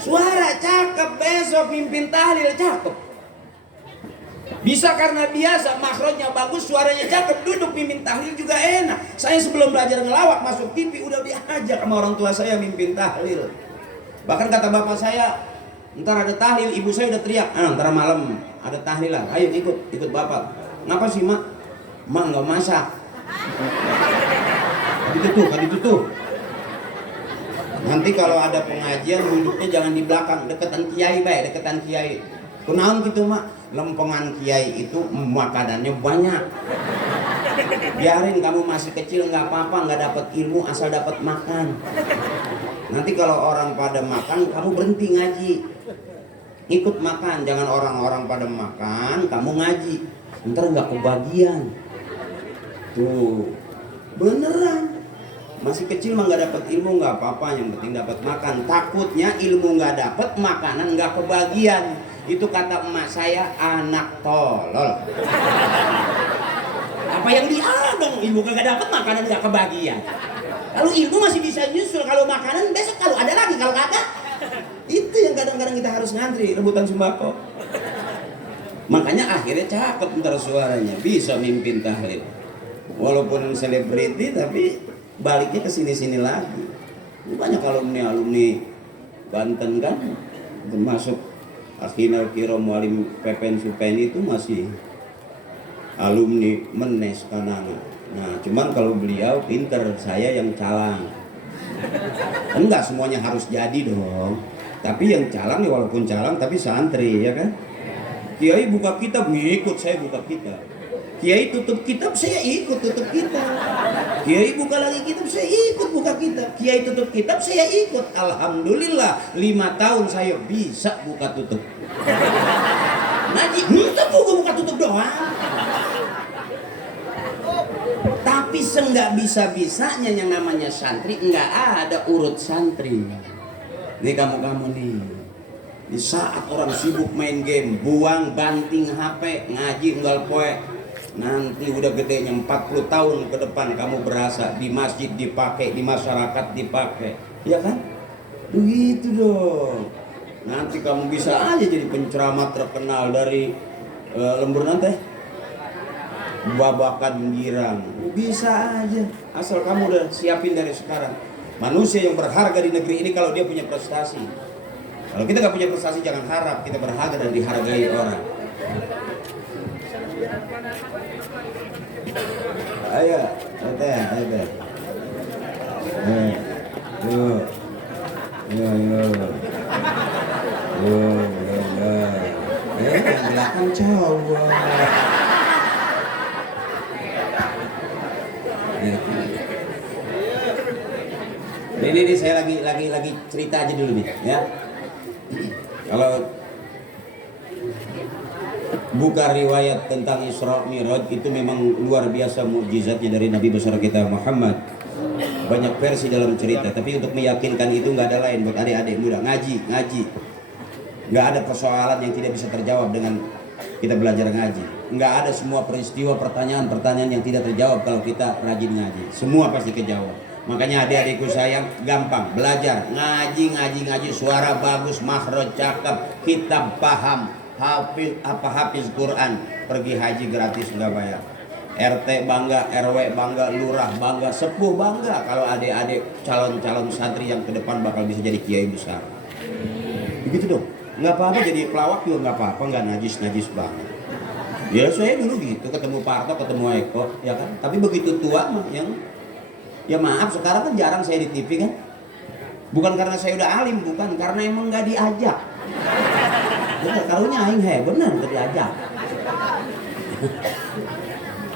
Suara cakep, besok mimpin tahlil cakep. Bisa karena biasa, makhrajnya bagus, suaranya cakep, duduk mimpin tahlil juga enak. Saya sebelum belajar ngelawak masuk TV udah diajak sama orang tua saya mimpin tahlil. Bahkan kata bapak saya, ntar ada tahlil, ibu saya udah teriak, ntar malam ada tahlilan, ayo ikut bapak. Ngapa sih mak? Mak nggak masak. Tadi tuh. Nanti kalau ada pengajian duduknya jangan di belakang, deketan kiai baik, deketan kiai. Kunaon gitu mak? Lempengan kiai itu makanannya banyak. Biarin kamu masih kecil nggak apa-apa, nggak dapat ilmu asal dapat makan. Nanti kalau orang pada makan, kamu berhenti ngaji. Ikut makan, jangan orang-orang pada makan, kamu ngaji. Ntar nggak kebagian. Tuh, beneran. Masih kecil mah nggak dapat ilmu nggak apa-apa, yang penting dapat makan. Takutnya ilmu nggak dapat, makanan nggak kebagian. Itu kata emak saya, anak tolol. Apa yang diarah dong, ilmu nggak dapat, makanan nggak kebagian. Kalau ilmu masih bisa nyusul, kalau makanan besok kalau ada lagi, kalau kagak. Itu yang kadang-kadang kita harus ngantri rebutan sembako. Makanya akhirnya cakep ntar suaranya, bisa mimpin tahlil. Walaupun selebriti tapi baliknya ke sini-sini lagi. Banyak alumni Banten kan, termasuk Akhinal Kiram Walim Pepen Supen itu masih alumni Menes Kanana. Nah, cuman kalau beliau pinter, saya yang calang. Enggak semuanya harus jadi dong. Tapi yang calang ya walaupun calang tapi santri ya kan. Kiai buka kitab ngikut, saya buka kitab. Kiai tutup kitab, saya ikut tutup kitab. Kiai buka lagi kitab, saya ikut buka kitab. Kiai tutup kitab, saya ikut. Alhamdulillah 5 tahun saya bisa buka tutup. Ngaji, buka tutup doang. Tapi senggak bisa-bisanya yang namanya santri nggak ada urut santri. Nih kamu nih, di saat orang sibuk main game, buang banting HP, ngaji unggal poe. Nanti udah gedenya 40 tahun ke depan kamu berasa di masjid dipakai, di masyarakat dipakai, ya kan? Begitu dong. Nanti kamu bisa aja jadi penceramah terkenal dari lembur nanti. Babakan girang, bisa aja asal kamu udah siapin dari sekarang. Manusia yang berharga di negeri ini kalau dia punya prestasi. Kalau kita nggak punya prestasi jangan harap kita berharga dan dihargai orang. Ayo, ayo. Yo. makan Jawa. Ini saya lagi cerita aja dulu nih ya. Kalau buka riwayat tentang Isra Mi'raj itu memang luar biasa mukjizatnya dari Nabi besar kita Muhammad. Banyak versi dalam cerita, tapi untuk meyakinkan itu nggak ada lain buat adik-adik muda ngaji. Nggak ada persoalan yang tidak bisa terjawab dengan kita belajar ngaji. Nggak ada semua peristiwa pertanyaan yang tidak terjawab kalau kita rajin ngaji. Semua pasti kejawab. Makanya adik-adikku sayang, gampang belajar ngaji, suara bagus, makhraj cakep, kitab paham, hafiz Quran, pergi haji gratis nggak bayar. RT bangga, RW bangga, lurah bangga, sepuh bangga kalau adik-adik calon santri yang ke depan bakal bisa jadi kiai besar. Begitu dong. Nggak apa-apa jadi pelawak juga nggak apa-apa, nggak najis banget. Ya saya dulu gitu, ketemu Parto, ketemu Eko, ya kan. Tapi begitu tua mah yang ya maaf, sekarang kan jarang saya di TV kan. Bukan karena saya udah alim, bukan karena emang nggak diajak. Bener, kalau aing bener nggak diajak.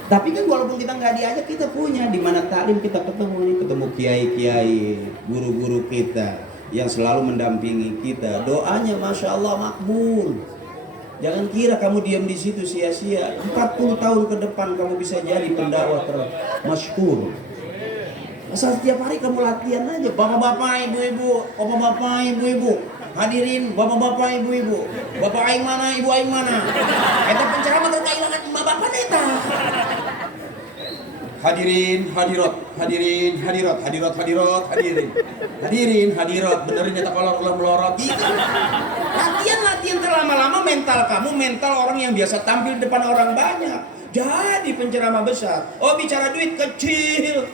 Tapi kan walaupun kita nggak diajak, kita punya di mana taklim kita ketemu kiai-kiai, guru-guru kita yang selalu mendampingi kita. Doanya masya Allah makbul. Jangan kira kamu diam di situ sia-sia. 40 tahun ke depan kamu bisa jadi pendakwah termasyhur. Asal setiap hari kamu latihan aja. Bapak-bapak, ibu-ibu, hadirin bapak-bapak, ibu-ibu. Bapak aing mana, ibu aing mana? Eta penceramah teu kailangan emak bapak eta. Hadirin, hadirat. Benerin eta kolor ulah melorot. Latihan terlama-lama mental kamu, mental orang yang biasa tampil depan orang banyak. Jadi penceramah besar. Oh, bicara duit kecil.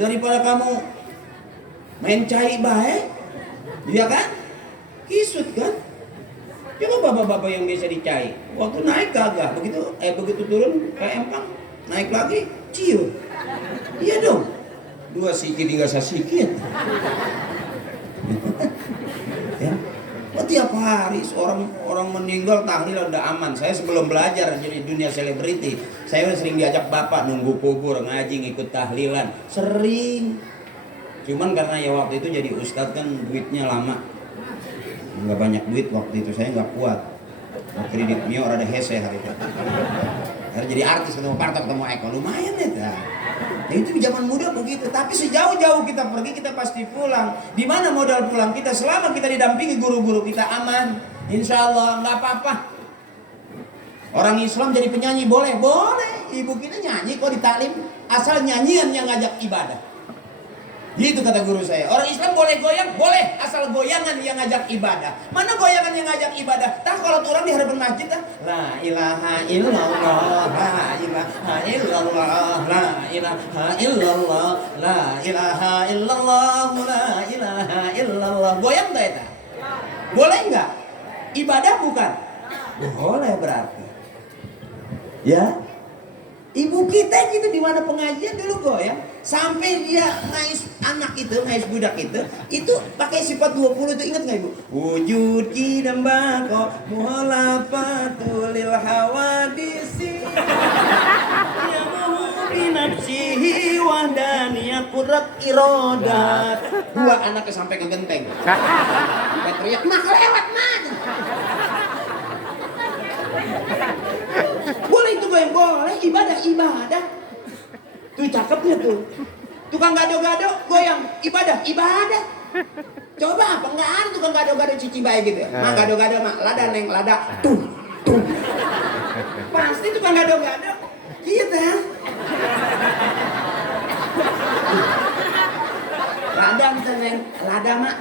Daripada kamu main cai baik, iya kan? Kisut kan? Coba bapak-bapak yang biasa dicai, waktu naik gagah, begitu turun kayak empang, naik lagi, ciut. Iya dong, 2 sikit tinggal sasikit. Ya. Oh, tiap hari orang meninggal tahlil udah aman. Saya sebelum belajar jadi dunia selebriti, saya sering diajak bapak nunggu kubur, ngaji, ngikut tahlilan, sering. Cuman karena ya waktu itu jadi ustadz kan duitnya lama, nggak banyak duit waktu itu, saya nggak kuat. Kredit mio rada hese hari itu. Harus jadi artis, ketemu Parto, ketemu Eko, lumayan ya. Nah, itu di zaman muda begitu. Tapi sejauh-jauh kita pergi, kita pasti pulang. Di mana modal pulang kita? Selama kita didampingi guru-guru kita aman, insya Allah nggak apa-apa. Orang Islam jadi penyanyi boleh. Ibu kita nyanyi kok di taklim, asal nyanyian yang ngajak ibadah. Gitu kata guru saya. Orang Islam boleh goyang, boleh, asal goyangan yang ngajak ibadah. Mana goyangan yang ngajak ibadah? Tah kalau orang di hadapan masjid, la ilaha illallah, la ilaha illallah, la ilaha illallah, la ilaha illallah, la ilaha illallah. Goyang enggak eta? Boleh enggak? Ibadah bukan? Boleh berarti. Ya. Ibu kita gitu di mana pengajian dulu goyang, sampai dia ngais anak itu, ngais budak itu pakai sifat 20 itu, ingat nggak ibu? Wujud kidam bako muhalafatulil hawadisi ya muhubinapsihi wahdaniyah kurat irodat. 2 anaknya sampai ke genteng, sampai teriak mah lewat mana. Boleh itu goyang, boleh, ibadah. Tuh cakepnya tuh. Tukang gado-gado goyang, ibadah. Coba apa enggak ada tukang gado-gado cici bayi gitu ya. Mah gado-gado mah lada neng lada tung. Pasti tukang gado-gado. Gitu ya. Lada misalnya neng, lada mak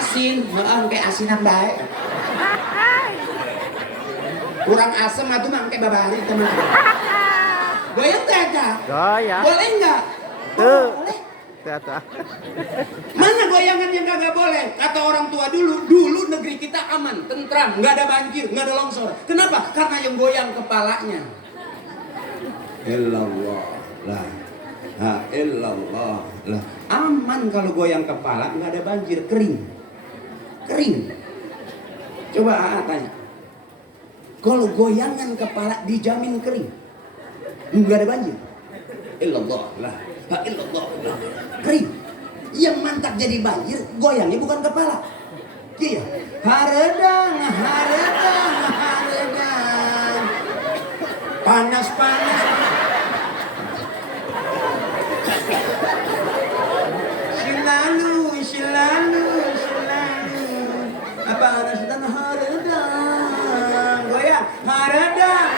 asin, kayak asinan baik. Kurang asem atuh mah kayak babari teman. Goyang enggak? Goyang. Boleh enggak? Boleh. Mana goyangan yang kagak boleh? Kata orang tua dulu negeri kita aman, tentram, nggak ada banjir, nggak ada longsor. Kenapa? Karena yang goyang kepalanya. Illallah lah, illallah lah. Aman kalau goyang kepala, nggak ada banjir, kering. Coba tanya. Kalau goyangan kepala dijamin kering, nggak ada banjir. Illallah lah, illallah lah. Kering. Yang mantap jadi banjir, goyangnya bukan kepala. Iya. Haredang, haredang, haredang. Panas, panas. Silalu, silalu, silalu. Apa haredang, haredang. Goyang, haredang.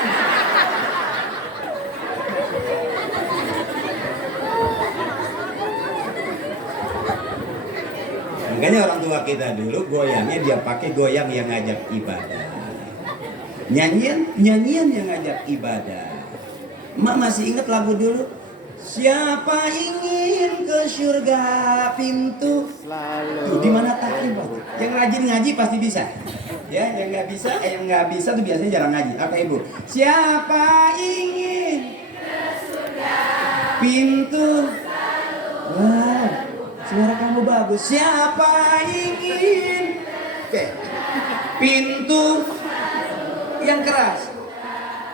Makanya orang tua kita dulu goyangnya dia pakai goyang yang ngajak ibadah. Nyanyian yang ngajak ibadah. Mak masih ingat lagu dulu. Siapa ingin ke surga pintu selalu. Tuh di mana taklim Pak? Yang rajin ngaji pasti bisa. Ya, yang nggak bisa tuh biasanya jarang ngaji. Apa Ibu? Siapa ingin ke surga pintu selalu. Wah. Suara kamu bagus. Siapa ingin? Oke. Pintu yang keras.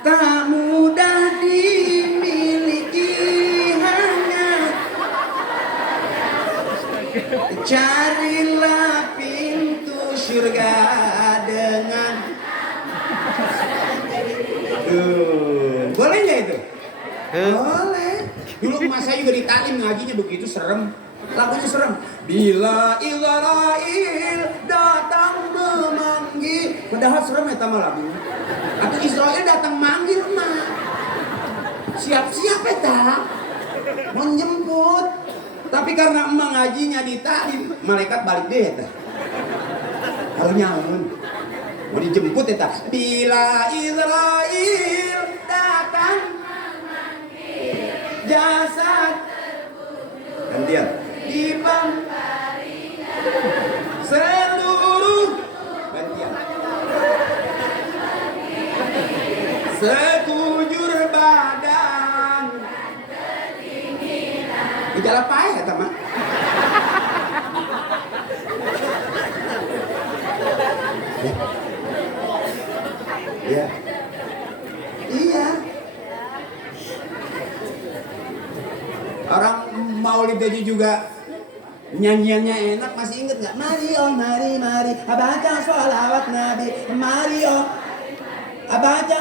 Tak mudah dimiliki hanya. Carilah pintu surga dengan. Boleh nggak itu? Boleh. Dulu emak saya juga ditalim ngajinya begitu serem. Lagunya serem. Bila Israel datang memanggil. Padahal serem ya sama lagunya. Atau Israel datang manggil mah. Siap-siap ya tak. Mau jemput. Tapi karena emak ngajinya ditalim, malaikat balik deh ya. Kalau nyamun. Mau dijemput ya tak. Bila Israel datang memanggil jasad. Gantian. Ibang seluruh gantian sekujur badan gejala payah teman. Ya iya orang maulid aja juga nyanyiannya enak, masih inget nggak? Mari oh mari mari baca sholawat Nabi, mari oh baca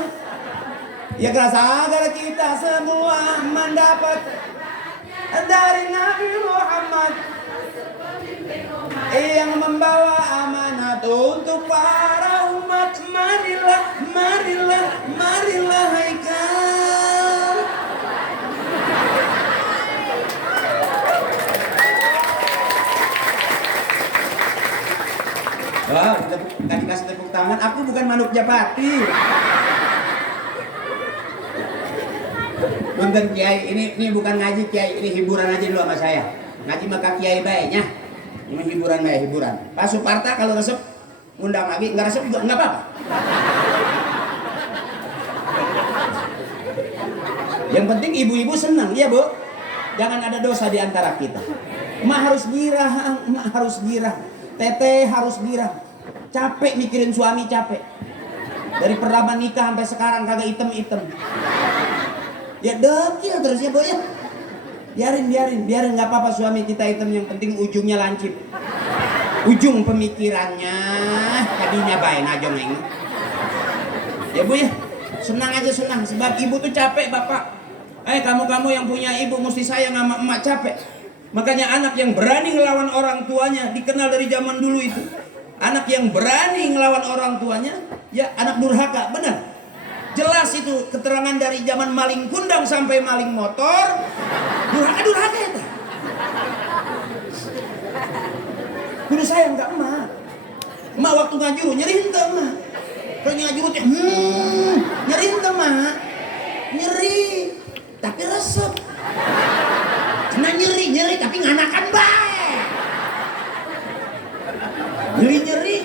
ya kerasa agar kita semua mendapat dari Nabi Muhammad yang membawa amanat untuk para umat. Marilah, marilah, marilah haikal. Wah, kita dikasih tepuk tangan. Aku bukan manuk Japati. Punten Kiai, ini bukan ngaji Kiai, ini hiburan aja dulu sama saya. Ngaji maka Kiai baiknya. Ini hiburan baik, hiburan. Pak Suparta kalau resep undang lagi, nggak resep juga nggak apa-apa. Yang penting ibu-ibu senang, ya Bu. Jangan ada dosa di antara kita. Emak harus girah, emak harus girah. Teteh harus girang. Capek mikirin suami, capek. Dari pertama nikah sampai sekarang kagak item-item. Ya dekil terus ya Bu ya. Biarin nggak apa-apa suami kita item, yang penting ujungnya lancip. Ujung pemikirannya tadinya baik aja neng. Ya Bu ya. Senang aja senang, sebab ibu tuh capek Bapak. Kamu yang punya ibu mesti sayang sama emak, capek. Makanya anak yang berani ngelawan orang tuanya dikenal dari zaman dulu itu. Anak yang berani ngelawan orang tuanya, ya anak durhaka, benar. Jelas itu keterangan dari zaman maling kundang sampai maling motor. Durhaka ya. Kudu sayang ke emak. Emak waktu ngajuru nyerihin ke emak. Kalau ngajuru teh nyerihin ke emak. Nyeri, tapi resep. Cuma nyeri tapi nganakan baik. Nyeri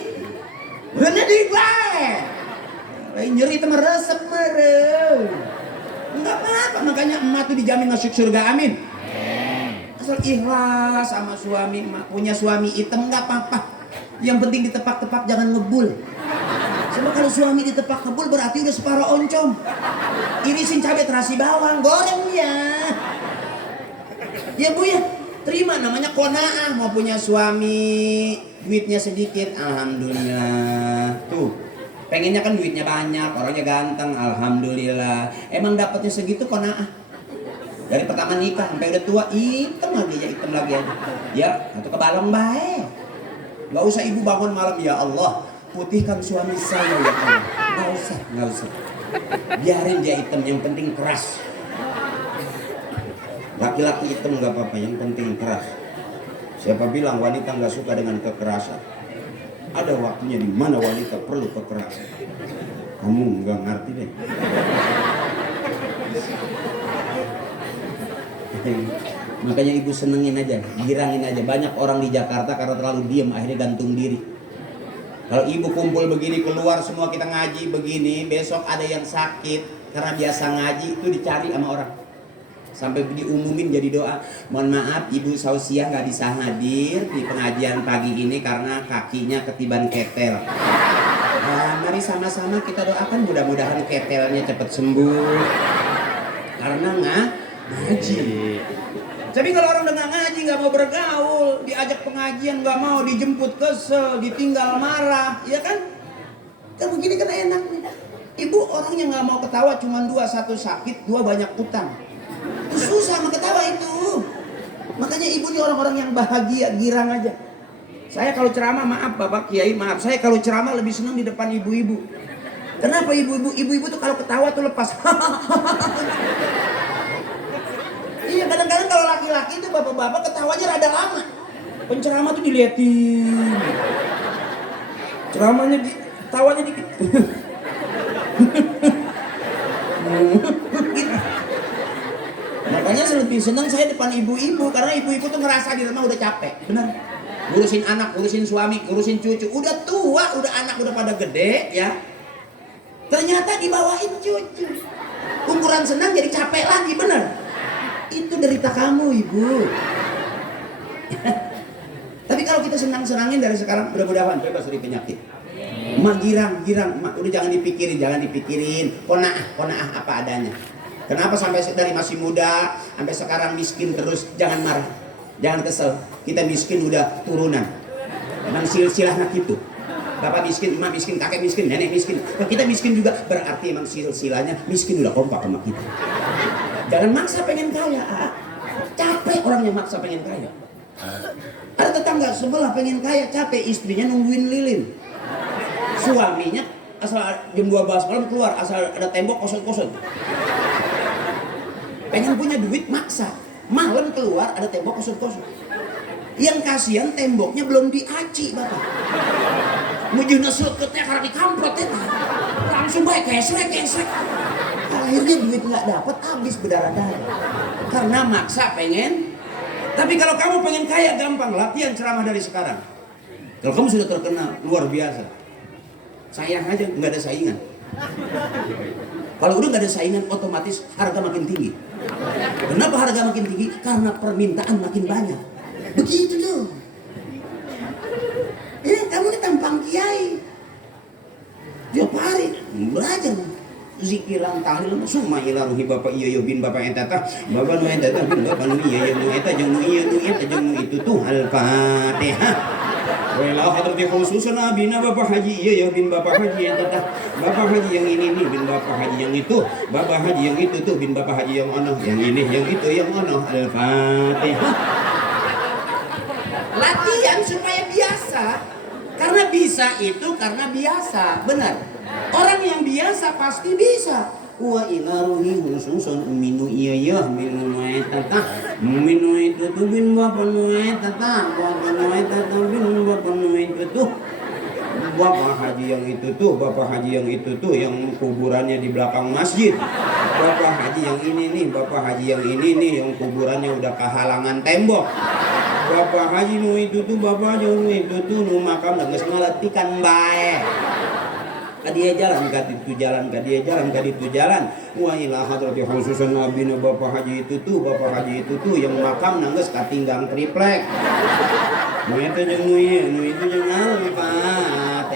bener di baik. Nyeri itu meresep mereng. Enggak apa-apa, makanya emak tuh dijamin masuk surga, amin. Asal ikhlas sama suami, emak punya suami hitam enggak apa-apa. Yang penting ditepak-tepak jangan ngebul. Sebab kalau suami ditepak kebul berarti udah separuh oncom. Irisin cabai terasi bawang, goreng ya. Ya Bu ya, terima namanya qanaah. Mau punya suami, duitnya sedikit, alhamdulillah. Tuh, pengennya kan duitnya banyak, orangnya ganteng, alhamdulillah. Emang dapatnya segitu qanaah. Dari pertama nikah sampai udah tua, hitam lagi aja. Ya, atau kebalong baik. Gak usah ibu bangun malam, ya Allah, putihkan suami saya ya Allah. Gak usah. Biarin dia hitam, yang penting keras. Laki-laki hitam gak apa-apa, yang penting keras. Siapa bilang wanita gak suka dengan kekerasan? Ada waktunya di mana wanita perlu kekerasan. Kamu gak ngerti deh. Makanya ibu senengin aja, girangin aja. Banyak orang di Jakarta karena terlalu diem akhirnya gantung diri. Kalau ibu kumpul begini, keluar semua kita ngaji begini, besok ada yang sakit karena biasa ngaji itu dicari sama orang. Sampai diumumin jadi doa, mohon maaf ibu Sausia nggak bisa hadir di pengajian pagi ini karena kakinya ketiban ketel. Nah, mari sama-sama kita doakan mudah-mudahan ketelnya cepat sembuh karena ngaji. Tapi kalau orang udah ngaji, nggak mau bergaul, diajak pengajian nggak mau, dijemput kesel, ditinggal marah, ya kan? Kan begini kan enak nih. Ibu orangnya nggak mau ketawa, cuma dua, satu sakit, dua banyak utang. Itu susah sama ketawa itu. Makanya ibu nih orang-orang yang bahagia, girang aja. Saya kalau ceramah, maaf Bapak Kiai, maaf, saya kalau ceramah lebih senang di depan ibu-ibu. Kenapa ibu-ibu tuh kalau ketawa tuh lepas. Iya, kadang-kadang kalau laki-laki itu bapak-bapak ketawanya rada lama. Penceramah tuh diliatin. Ceramahnya tawanya dikit. Makanya saya lebih senang saya depan ibu-ibu karena ibu-ibu tuh ngerasa di rumah udah capek, benar. Ngurusin anak, ngurusin suami, ngurusin cucu, udah tua, udah anak udah pada gede ya. Ternyata dibawain cucu. Ukuran senang jadi capek lagi, benar. Itu derita kamu ibu. Tapi kalau kita senang-senangin dari sekarang, mudah-mudahan bebas dari penyakit. Mak girang, mak udah jangan dipikirin. Qanaah apa adanya. Kenapa sampai dari masih muda sampai sekarang miskin terus? Jangan marah, jangan kesel. Kita miskin udah turunan. Memang silsilahnya gitu. Bapak miskin, emak miskin, kakek miskin, nenek miskin. Kalau kita miskin juga berarti emang silsilahnya miskin udah kompak sama kita. Jangan maksa pengen kaya, capek orang yang maksa pengen kaya. Ada tetangga sebelah pengen kaya, capek istrinya nungguin lilin. Suaminya asal jam 12 malam keluar, asal ada tembok kosong-kosong. Pengen punya duit maksa, malam keluar ada tembok kosong-kosong. Yang kasihan temboknya belum diaci Bapak. Mujuna seketnya karena dikamprot ya. Langsung baik kesrek. Akhirnya duit nggak dapat, habis berdarah-darah karena maksa pengen. Tapi kalau kamu pengen kaya gampang, latihan ceramah dari sekarang. Kalau kamu sudah terkenal luar biasa, sayang aja nggak ada saingan. Kalau udah nggak ada saingan, otomatis harga makin tinggi. Kenapa harga makin tinggi? Karena permintaan makin banyak. Begitu tuh. Kamu ini tampang kiai, tiap hari belajar. Zikiran tahlil summa ila ruhi bapak iya bin bapak entata bapak nu entata bin bapak nu iya nu eta jeung nu iya nu eta jeung nu itu tuh al-fatihah. Wala hadrati khususan abina bapak haji iya bin bapak haji entata bapak haji yang ini nih bin bapak haji yang itu bapak haji yang itu tuh bin bapak haji yang ono yang ini yang itu yang ono al-fatihah. Latihan supaya biasa. Karena bisa itu karena biasa, benar. Orang yang biasa pasti bisa. Wa ila ruhi khususun minu iya minu etata minu itu tuh bin bapak nu etata bapak nu etata bin bapak nu itu tuh bapak haji yang itu tuh bapak haji yang itu tuh yang kuburannya di belakang masjid. Bapak haji yang ini nih bapak haji yang ini nih yang kuburannya udah kehalangan tembok. Bapak haji nu itu tuh bapak haji nu itu tuh nu makam dan geus ngaletikan bae. Kadia jalan kaditu jalan kadia jalan kaditu jalan. Wa ila hadrati khususan nabina bapak haji itu tuh yang makam nanggeus katinggang triplek. Nu itu jeung nu ieu nu itu jeung Al-Fatihah.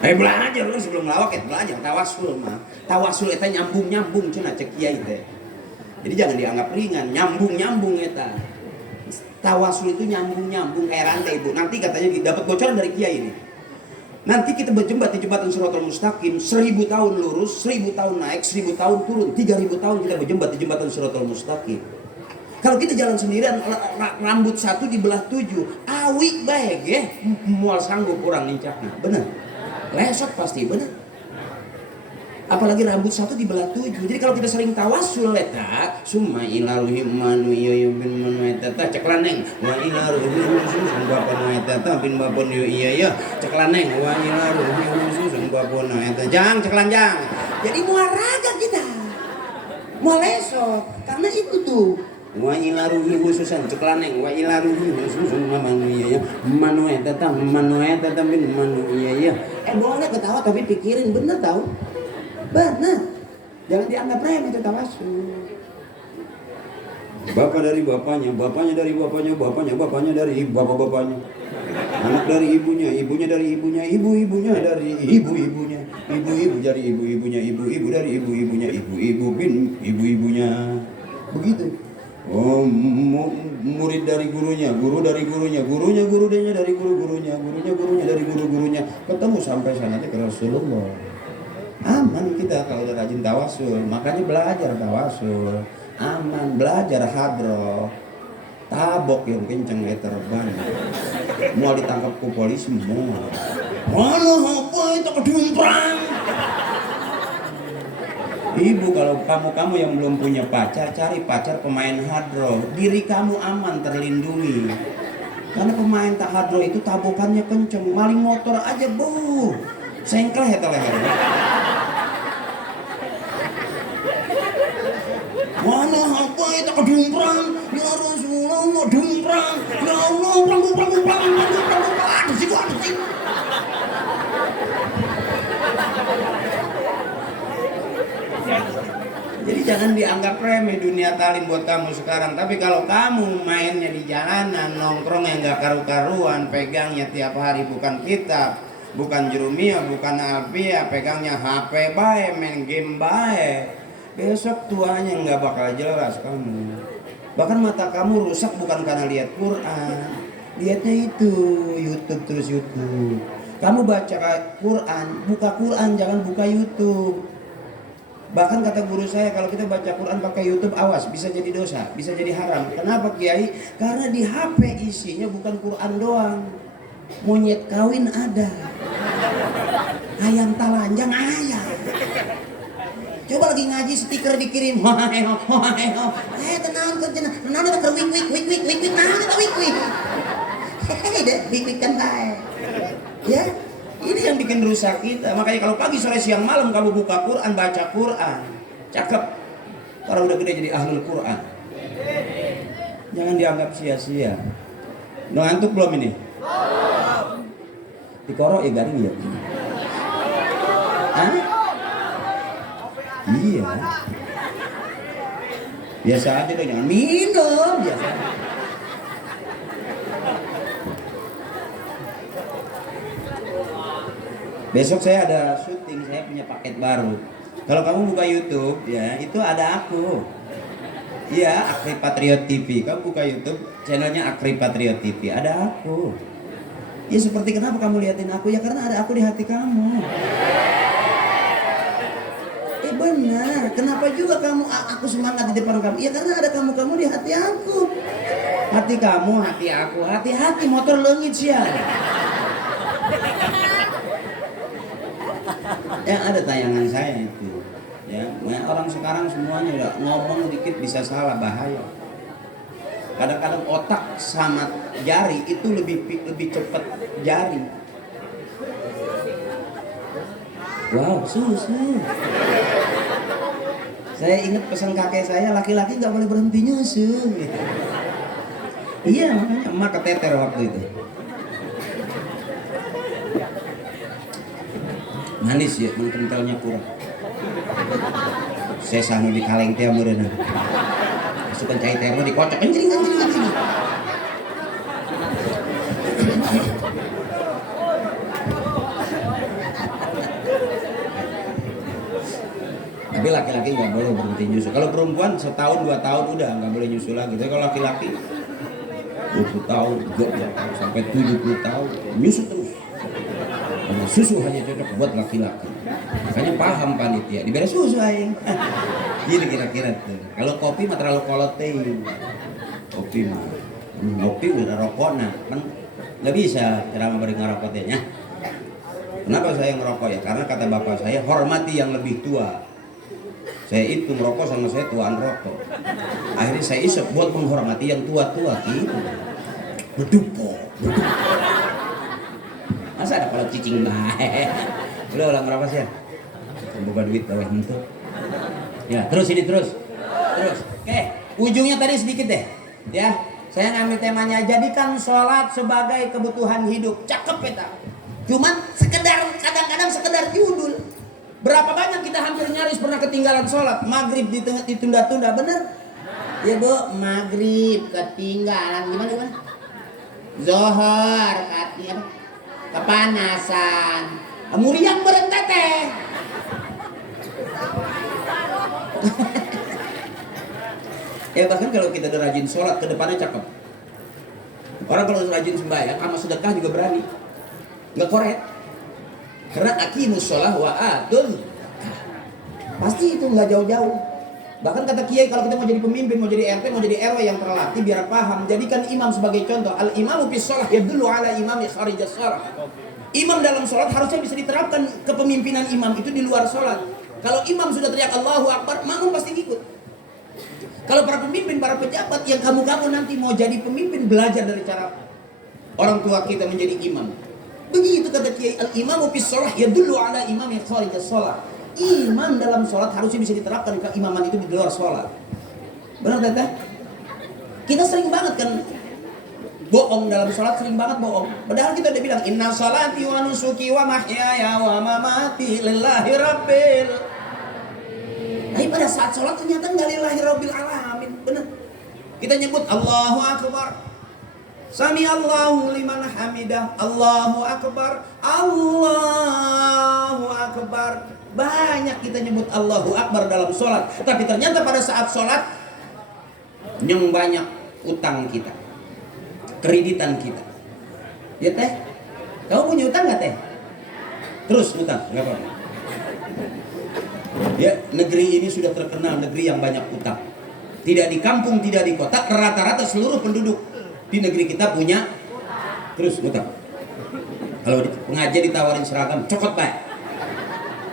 Belajar lu sebelum ngelawak belajar tawasul mah. Tawasul eta nyambung-nyambung cenah cek kiai teh. Jadi jangan dianggap ringan, nyambung-nyambung eta. Tawasul itu nyambung-nyambung kayak rantai Bu. Nanti katanya dapat bocoran dari kiai ini. Nanti kita berjembat di jembatan Shiratal Mustaqim 1000 tahun lurus, 1000 tahun naik, 1000 tahun turun, 3000 tahun kita berjembat di jembatan Shiratal Mustaqim. Kalau kita jalan sendirian, rambut satu dibelah 7, awik baik ya, mual sanggup kurang nincakna, bener. Lesot pasti bener. Apalagi rambut satu dibelah 7. Jadi kalau kita sering tawasul eta, summa ila ruhi manu iya bin manu eta cek laneng, wa ila ruhi susun bapana eta bin bapon yo iya ya, cek laneng wa ila ruhi susun bapana eta jang cek lanjang. Jadi mual raga kita. Mual lesot karena itu tuh. Wa ila ruhi khususan cek laneng wa ila ruhi khususan manu iya ya, manu eta bin manu iya ya. Boleh ketawa tapi pikirin bener tahu. Benar, jangan dianggap remeh itu tawasul. Bapak dari bapaknya, bapaknya dari bapaknya, bapaknya dari bapak-bapaknya, anak dari ibunya, ibunya dari ibunya, ibu-ibunya dari ibu-ibunya, ibu-ibu dari ibu-ibunya, ibu-ibu dari ibu-ibunya, ibu-ibu bin ibu-ibunya, begitu. Oh, murid dari gurunya, guru dari gurunya, gurunya dari guru-gurunya, gurunya dari guru-gurunya, ketemu sampai sana ke Rasulullah. Aman kita kalau udah rajin tawasul, makanya belajar tawasul, aman belajar hadroh, tabok yang kenceng terbang, mau ditangkap ke polisi semua, mana apa itu kedumprang. Ibu kalau kamu yang belum punya pacar, cari pacar pemain hadroh, diri kamu aman terlindungi, karena pemain tak hadroh itu tabokannya kenceng, maling motor aja bu, sengkel ya lehernya. Mana apa itu kedumprang, ya Rasulullah dumprang, ya Allah prang, aduh sih. Jadi jangan dianggap remeh dunia talim buat kamu sekarang. Tapi kalau kamu mainnya di jalanan, nongkrong yang gak karu-karuan, pegangnya tiap hari bukan kitab, bukan Jurumiyah, bukan Alfiyah, pegangnya HP bae, main game bae, besok tuanya nggak bakal jelas kamu. Bahkan mata kamu rusak bukan karena lihat Quran, lihatnya itu YouTube terus YouTube. Kamu baca Quran, buka Quran, jangan buka YouTube. Bahkan kata guru saya kalau kita baca Quran pakai YouTube awas bisa jadi dosa, bisa jadi haram. Kenapa Kiai? Karena di HP isinya bukan Quran doang. Monyet kawin ada, ayam talanjang ayam. Coba lagi ngaji stiker dikirim, tenang kerja, tenang ada ke wik, nah ada wik, deh wik kan baik, ya. Ini yang bikin rusak kita. Makanya kalau pagi, sore, siang, malam kamu buka Quran, baca Quran, cakep. Kalau udah gede jadi ahlul Quran. Jangan dianggap sia-sia. Udah ngantuk belum ini? Dikorok ya garing ya. Hah? Iya. Biasa aja dong, jangan minum biasa. Besok saya ada syuting, saya punya paket baru. Kalau kamu buka YouTube ya, itu ada aku. Iya, Akri Patriot TV. Kamu buka YouTube, channelnya Akri Patriot TV. Ada aku. Ya seperti kenapa kamu liatin aku? Ya karena ada aku di hati kamu. Benar. Kenapa juga aku semangat di depan kamu? Ya karena ada kamu di hati aku. Hati kamu, hati aku, hati-hati motor leungit sia. Yang ada tayangan saya itu. Ya, orang sekarang semuanya udah ngomong dikit bisa salah, bahaya. Kadang-kadang otak sama jari itu lebih cepat jari. Wow, susu. Saya ingat pesan kakek saya, laki-laki nggak boleh berhenti nyusu. Gitu. Iya, makanya emak keteter waktu itu. Manis ya, kentalnya kurang. Saya sanu di kaleng teh meureun. Masukkan cai teh dikocok anjing. Tapi laki-laki nggak boleh berhenti nyusu. Kalau perempuan setahun 2 tahun udah nggak boleh nyusu lagi. Tapi kalau laki-laki 20 tahun, 30 tahun sampai 70 tahun nyusu terus. Karena susu hanya cocok buat laki-laki. Makanya paham panitia, diberi susu aing. Gini kira-kira tuh. Kalau kopi mah terlalu kolot teh. Kopi mah. Kopi udah rokok nah, kan nggak bisa ceramah beri ngerokok tehnya. Kenapa saya ngerokok ya? Karena kata bapak saya, hormati yang lebih tua. Saya itu merokok sama saya tuaan rokok. Akhirnya saya isep buat menghormati yang tua-tua gitu. Bedupo. Masa ada kalau cicing baik. Udah ngerokok sih ya? Bukan duit bawah itu. Ya, terus ini terus. Oke, ujungnya tadi sedikit deh. Ya, saya ngambil temanya jadikan sholat sebagai kebutuhan hidup. Cakep kita. Cuman kadang-kadang sekedar judul. Berapa banyak kita hampir nyaris pernah ketinggalan sholat. Maghrib ditunda-tunda, bener? Ya bu, maghrib ketinggalan gimana? Zohor kepanasan. Muriang berenteteh. Ya bahkan kalau kita udah rajin sholat, ke depannya cakep. Orang kalau rajin sembahyang sama sedekah juga berani. Nggak korek. Karena aqimus sholah wa atun. Pasti itu nggak jauh-jauh. Bahkan kata kiai kalau kita mau jadi pemimpin, mau jadi RT, mau jadi RW yang terlatih biar paham, jadikan imam sebagai contoh. Al imamu fis sholah yadullu ala imami kharijas sholah. Imam dalam sholat harusnya bisa diterapkan kepemimpinan imam itu di luar sholat. Kalau imam sudah teriak Allahu Akbar, makmum pasti ikut. Kalau para pemimpin, para pejabat yang kamu nanti mau jadi pemimpin, belajar dari cara orang tua kita menjadi imam. Begitu kata kiai, al-imamu fis shalah yadullu ala imam yang kharijas shalah. Imam dalam sholat harusnya bisa diterapkan keimaman itu di luar sholat. Benar teteh? Kita sering banget kan bohong dalam sholat, sering banget bohong. Padahal kita udah bilang inna sholati wa nusuki wa mahyaya wa mamati lillahi rabbil. Tapi pada saat sholat ternyata nggak lillahi rabbil alamin. Benar? Kita nyebut Allahu Akbar. Sami Allahu liman hamidah. Allahu Akbar. Allahu Akbar. Banyak kita nyebut Allahu Akbar dalam sholat. Tapi ternyata pada saat sholat yang banyak utang kita, kreditan kita. Ya teh, kamu punya utang nggak teh? Terus utang, nggak apa-apa. Ya, negeri ini sudah terkenal negeri yang banyak utang. Tidak di kampung, tidak di kota, rata-rata seluruh penduduk di negeri kita punya terus utang. Kalau pengajian ditawarin seragam, cokot baik.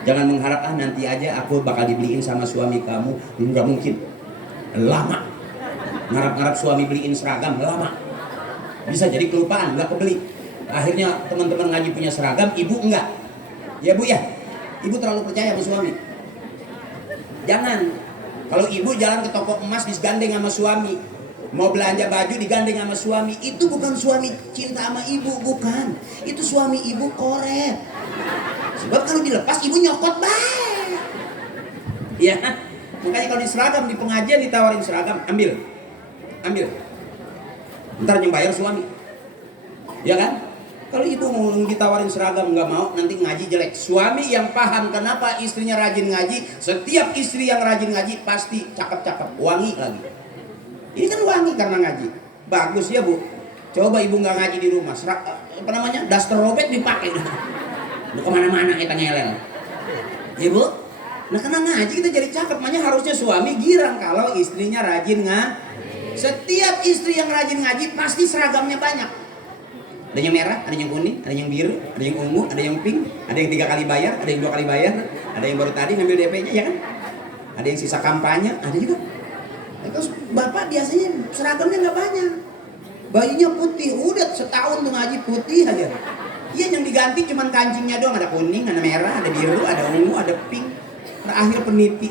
Jangan mengharap nanti aja aku bakal dibeliin sama suami kamu. Nggak mungkin. Lama. Ngarap-ngarap suami beliin seragam lama. Bisa jadi kelupaan, nggak kebeli. Akhirnya teman-teman ngaji punya seragam, ibu enggak. Ya bu ya. Ibu terlalu percaya sama suami. Jangan. Kalau ibu jalan ke toko emas digandeng sama suami, mau belanja baju digandeng sama suami, itu bukan suami cinta sama ibu, bukan. Itu suami ibu koret. Sebab kalau dilepas ibu nyokot baik. Ya, makanya kalau di seragam di pengajian ditawarin seragam, ambil. Ntar yang bayar suami. Ya kan? Kalau ibu mau ditawarin seragam nggak mau, nanti ngaji jelek. Suami yang paham kenapa istrinya rajin ngaji, setiap istri yang rajin ngaji pasti cakep-cakep, wangi lagi. Ini kan wangi karena ngaji. Bagus ya bu. Coba ibu nggak ngaji di rumah, daster robek dipakai. Lu kemana-mana kita ngelel. Ya bu. Nah karena ngaji kita jadi cakep, makanya harusnya suami girang kalau istrinya rajin ngaji. Setiap istri yang rajin ngaji pasti seragamnya banyak. Ada yang merah, ada yang kuning, ada yang biru, ada yang ungu, ada yang pink, ada yang 3 kali bayar, ada yang 2 kali bayar, ada yang baru tadi ngambil DP-nya, ya kan? Ada yang sisa kampanye, ada juga. Nah, terus bapak biasanya seragamnya nggak banyak. Bajunya putih, udah setahun tuh ngaji putih aja. Iya yang diganti cuman kancingnya doang, ada kuning, ada merah, ada biru, ada ungu, ada pink. Terakhir peniti.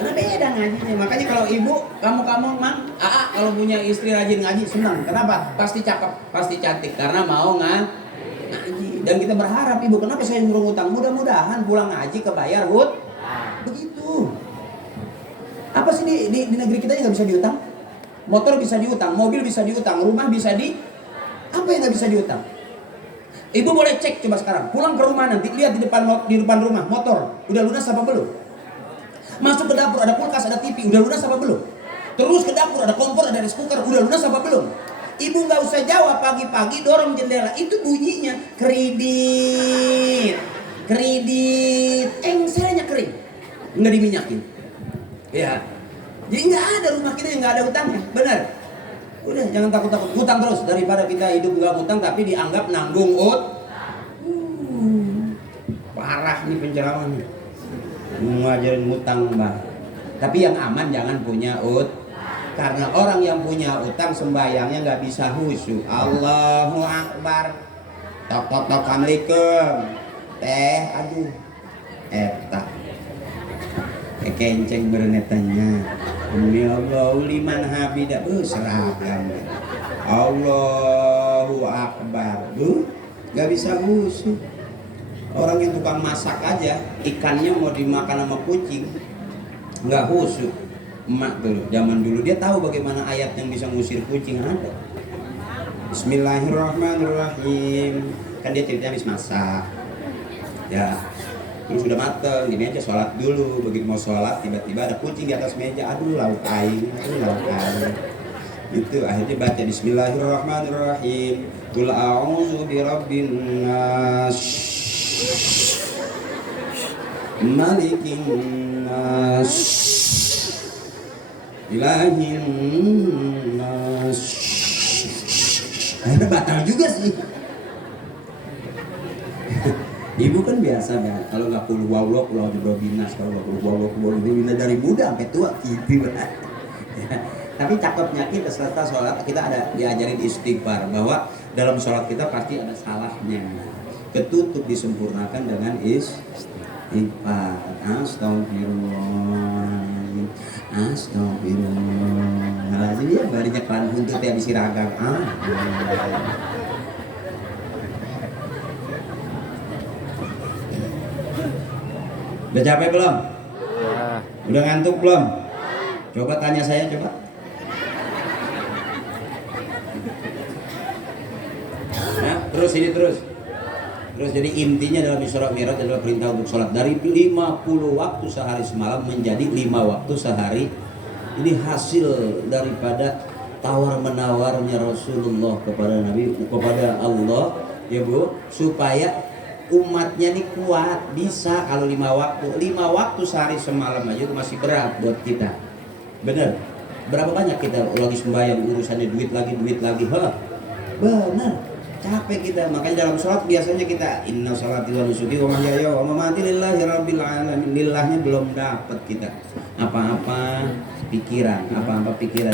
Karena beda ngajinya. Makanya kalau ibu, kamu mang, kalau punya istri rajin ngaji senang. Kenapa? Pasti cakep, pasti cantik. Karena mau ngaji. Dan kita berharap ibu, kenapa saya nyuruh ngutang? Mudah-mudahan pulang ngaji kebayar begitu. Apa sih di negeri kita yang nggak bisa diutang? Motor bisa diutang, mobil bisa diutang, rumah bisa apa yang nggak bisa diutang? Ibu boleh cek coba sekarang, pulang ke rumah nanti lihat di depan rumah motor, udah lunas apa belum? Masuk ke dapur ada kulkas, ada TV, udah lunas apa belum? Terus ke dapur ada kompor, ada rice cooker, udah lunas apa belum? Ibu nggak usah jawab, pagi-pagi dorong jendela, itu bunyinya kredit, kredit, engselnya kering, nggak diminyakin, ya. Jadi nggak ada rumah kita yang nggak ada utangnya, benar? Udah jangan takut-takut, utang terus daripada kita hidup nggak utang tapi dianggap nanggung parah nih penceramah nih, ngajarin utang mbak. Tapi yang aman jangan punya karena orang yang punya utang sembayangnya nggak bisa khusyuk. Allahu Akbar, tok assalamualaikum, aduh, etak, kenceng bernetanya. Demi Allah liman habidah, seragam. Allahu Akbar, nggak bisa khusyuk. Orang yang tukang masak aja, ikannya mau dimakan sama kucing, nggak khusyuk. Emak tuh zaman dulu dia tahu bagaimana ayat yang bisa ngusir kucing ada. Bismillahirrahmanirrahim. Kan dia ceritanya habis masak, ya. Terus sudah mateng, di meja sholat dulu. Begitu mau sholat, tiba-tiba ada kucing di atas meja. Aduh, lauk aing, lauk aing. Itu akhirnya baca Bismillahirrahmanirrahim. Qul a'udzu birabbin nas, malikin nas, ilahin nas. Akhirnya batal juga sih. Ibu kan biasa kan, kalau nggak kul huwallahu kul a'udzu birabbin nas, kalau nggak kul huwallahu kul a'udzu birabbin nas dari muda sampai tua gitu. Ya. Tapi cakepnya kita setelah sholat kita ada diajarin istighfar, bahwa dalam sholat kita pasti ada salahnya. Ketutup disempurnakan dengan istighfar. Astagfirullah, astagfirullah. Jadi ya barinya kelan buntut ya bisi ragam. Udah capek belum? Ya. Udah ngantuk belum? Coba tanya saya coba. Nah, terus jadi intinya dalam Isra Mi'raj adalah perintah untuk sholat dari 50 waktu sehari semalam menjadi 5 waktu sehari. Ini hasil daripada tawar menawarnya Rasulullah kepada Nabi, kepada Allah, ya Bu, supaya umatnya nih kuat, bisa kalau 5 waktu sehari semalam aja itu masih berat buat kita. Bener, berapa banyak kita lagi sembahyang urusannya duit lagi, bener, capek kita. Makanya dalam sholat biasanya kita inna sholati wa nusuki wa mahyaya wa mamati lillahi rabbil alamin. Lillahnya belum dapat kita apa-apa pikiran.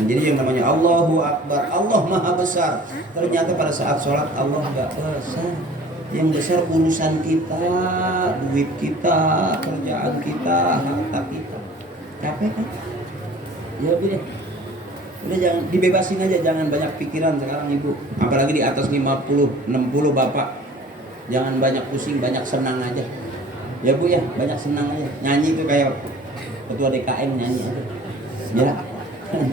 Jadi yang namanya Allahu Akbar, Allah Maha Besar, ternyata pada saat sholat Allah nggak besar. Yang besar urusan kita, duit kita, kerjaan kita, harta kita. Capek kan? Ya udah jangan dibebasin aja, jangan banyak pikiran sekarang Ibu. Apalagi di atas 50, 60 Bapak. Jangan banyak pusing, banyak senang aja. Ya Bu ya, banyak senang aja. Nyanyi itu kayak ketua DKM nyanyi aja. Ya,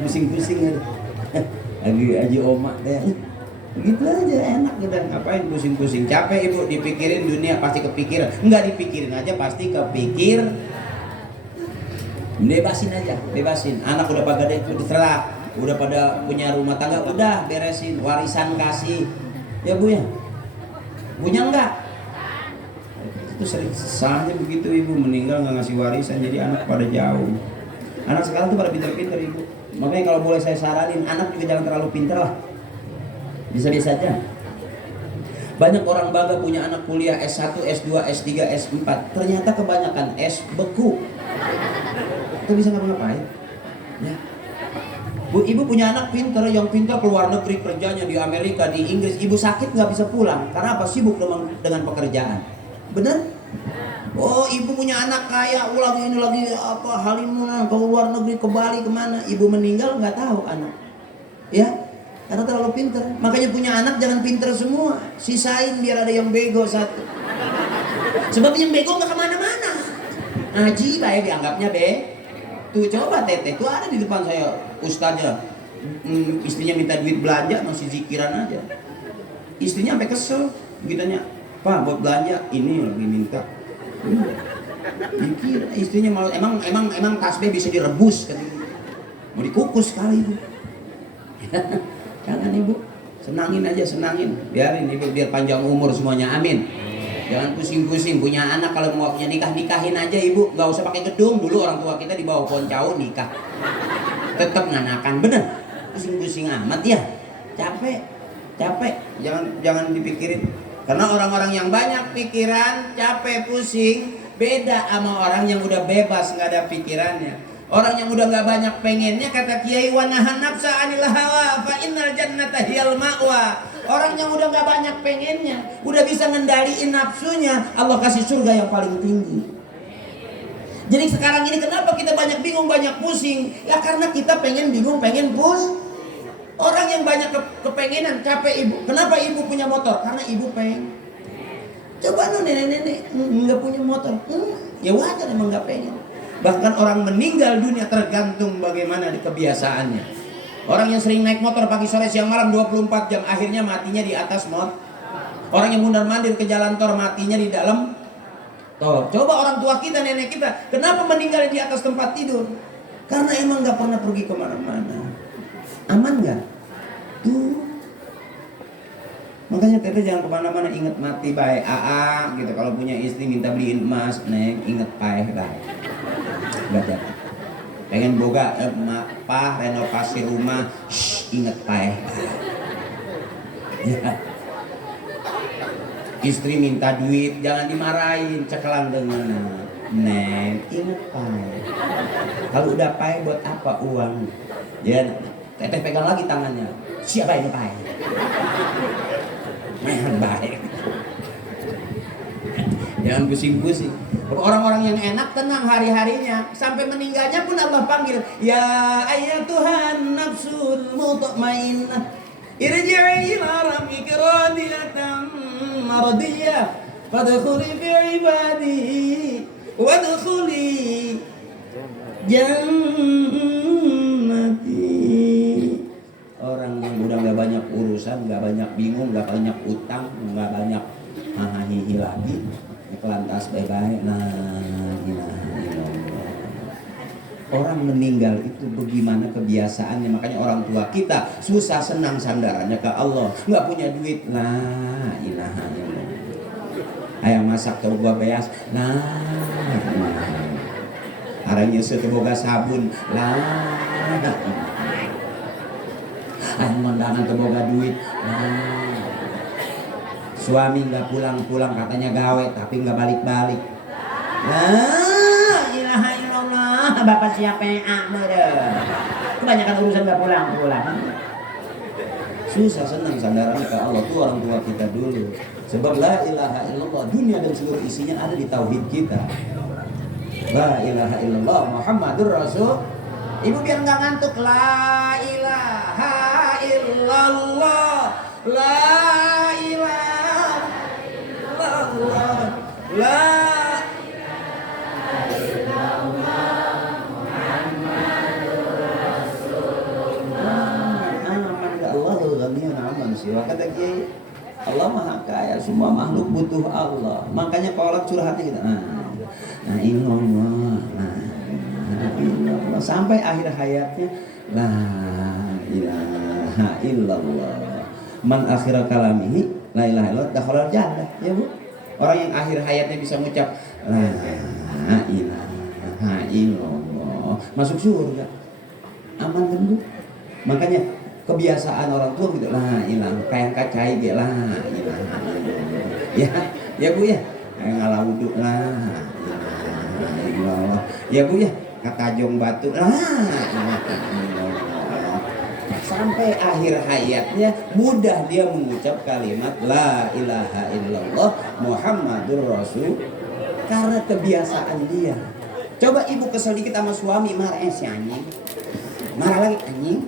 pusing-pusing aja. Lagi omak deh. Gitu aja enak udah, ngapain pusing-pusing, capek Ibu dipikirin dunia pasti kepikiran, enggak dipikirin aja pasti kepikir. Bebasin aja, anak udah pada gede, udah pada punya rumah tangga, udah beresin, warisan kasih, ya Bu ya, punya enggak? Itu sering salahnya begitu Ibu, meninggal nggak ngasih warisan, jadi anak pada jauh. Anak sekarang tuh pada pintar-pintar Ibu, makanya kalau boleh saya saranin, anak juga jangan terlalu pintar lah. Bisa-bisa aja. Banyak orang bangga punya anak kuliah S1, S2, S3, S4. Ternyata kebanyakan S beku. Itu bisa ngapa-ngapain. Ya. Bu, Ibu punya anak pintar, yang pintar keluar negeri kerjanya di Amerika, di Inggris. Ibu sakit nggak bisa pulang. Karena apa? Sibuk dengan pekerjaan. Bener? Oh, Ibu punya anak kaya, lagi halimunan ke luar negeri, ke Bali, kemana? Ibu meninggal nggak tahu anak. Ya. Karena terlalu pintar. Makanya punya anak jangan pintar semua, sisain biar ada yang bego satu. Sebab yang bego nggak kemana-mana. Ngaji baik dianggapnya tuh coba teteh tuh ada di depan saya ustaznya, istrinya minta duit belanja masih zikiran aja. Istrinya sampai kesel, Begitu Pak buat belanja, ini lagi minta. Dikira istrinya malu, emang tasbih bisa direbus kan? Mau dikukus kali itu. Jangan ibu, senangin aja, senangin. Biarin ibu, biar panjang umur semuanya, amin. Jangan pusing-pusing, punya anak kalau mau waktunya nikah, nikahin aja ibu. Gak usah pakai gedung, dulu orang tua kita di bawah pohon cau nikah. Tetap nganakan, bener. Pusing-pusing amat ya, capek. Jangan dipikirin. Karena orang-orang yang banyak pikiran, capek, pusing, beda sama orang yang udah bebas, nggak ada pikirannya. Orang yang udah nggak banyak pengennya, kata Kiai, wa nahan nafsa anil hawa fa innal jannata hiyal ma'wa. Orang yang udah nggak banyak pengennya, udah bisa ngendaliin nafsunya, Allah kasih surga yang paling tinggi. Jadi sekarang ini kenapa kita banyak bingung, banyak pusing? Ya karena kita pengen bingung, pengen pusing. Orang yang banyak kepengenan, capek ibu. Kenapa ibu punya motor? Karena ibu pengen. Coba nenek-nenek nggak punya motor, ya wajar emang nggak pengen. Bahkan orang meninggal dunia tergantung bagaimana kebiasaannya. Orang yang sering naik motor pagi sore siang malam 24 jam, akhirnya matinya di atas motor. Orang yang mundar-mandir ke jalan tol, matinya di dalam tol. Coba orang tua kita, nenek kita, kenapa meninggal di atas tempat tidur? Karena emang nggak pernah pergi kemana-mana. Aman nggak? Tuh. Makanya teteh jangan kemana-mana, inget mati baik. Gitu. Kalau punya istri minta beliin emas, neng inget paeh baik. Baca. Pengen boga renovasi rumah, inget paeh. Ya. Istri minta duit, jangan dimarahin, cekelan dengan neng inget paeh. Kalau udah paeh buat apa uang? Ya. Teteh pegang lagi tangannya. Siapa ini paeh? Memang baik. Jangan pusing-pusing. Orang-orang yang enak tenang hari-harinya, sampai meninggalnya pun Allah panggil, ya ayyatuhan nafsul mutmainnah irji'i ila rabbika radiyatan mardiyah fadkhuli fi ibadi wadkhuli jannati. Orang yang udah nggak banyak urusan, nggak banyak bingung, nggak banyak utang, nggak banyak hahihi lagi, kelantas baik-baik. Orang meninggal itu bagaimana kebiasaannya. Makanya orang tua kita susah senang sandarannya ke Allah, nggak punya duit, la ilaha illallah. Ayam masak ke gua beas, la ilaha. Arangnya seteboga sabun, la ilaha. Mendangan teboga duit, suami nggak pulang-pulang, katanya gawe tapi nggak balik-balik. Ilaha illallah, bapak siapa yang kebanyakan urusan nggak pulang-pulang. Susah senang sandarannya ke Allah tuh orang tua kita dulu. Sebab la ilaha illallah, dunia dan seluruh isinya ada di tauhid kita. La ilaha illallah Muhammadur Rasul. Ibu biar nggak ngantuk, la ilaha illallah, la ilaha illallah, la ilaha illallah Muhammadur Rasulullah. Aman Allahul ghaniyun aman sih. Kata Kiai, Allah maha kaya, semua makhluk butuh Allah. Makanya kalau curhatnya kita, nah illallah, sampai akhir hayatnya la ilaha illallah. Man akhir kalamihi la ilaha illallah dakhalal jannah. Ya Bu. Orang yang akhir hayatnya bisa mengucap la ilaha illallah masuk surga. Aman kan Bu? Makanya kebiasaan orang tua gitu, la ilaha kayak kacai ge la ilaha illallah. Ya Bu ya. Ngalah wudhu la ilaha illallah. Ya Bu ya. Katajong batu sampai akhir hayatnya mudah dia mengucap kalimat la ilaha illallah Muhammadur Rasul karena kebiasaan dia. Coba ibu kesel dikit sama suami, marah si anjing, marah lagi anjing,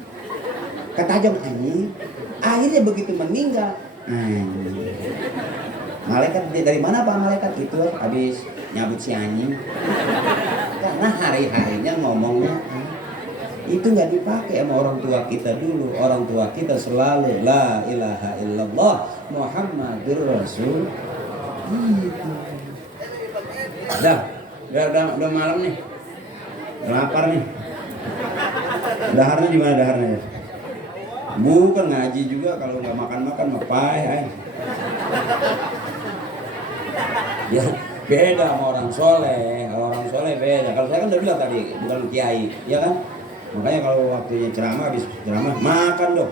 katajong anjing, akhirnya begitu meninggal anjing. Malaikat dari mana Pak malaikat itu habis nyabut si anjing. Karena hari-harinya ngomongnya Itu nggak dipakai sama orang tua kita dulu. Orang tua kita selalu la ilaha illallah Muhammadur Rasul. Gitu. Udah malam nih. Lapar nih. Daharnya di mana daharnya ya? Bukan ngaji juga kalau nggak makan ngapain? Ya beda sama orang soleh. Kalau orang soleh beda. Kalau saya kan udah bilang tadi bukan kiai, ya kan? Makanya kalau waktunya ceramah, habis ceramah makan dong.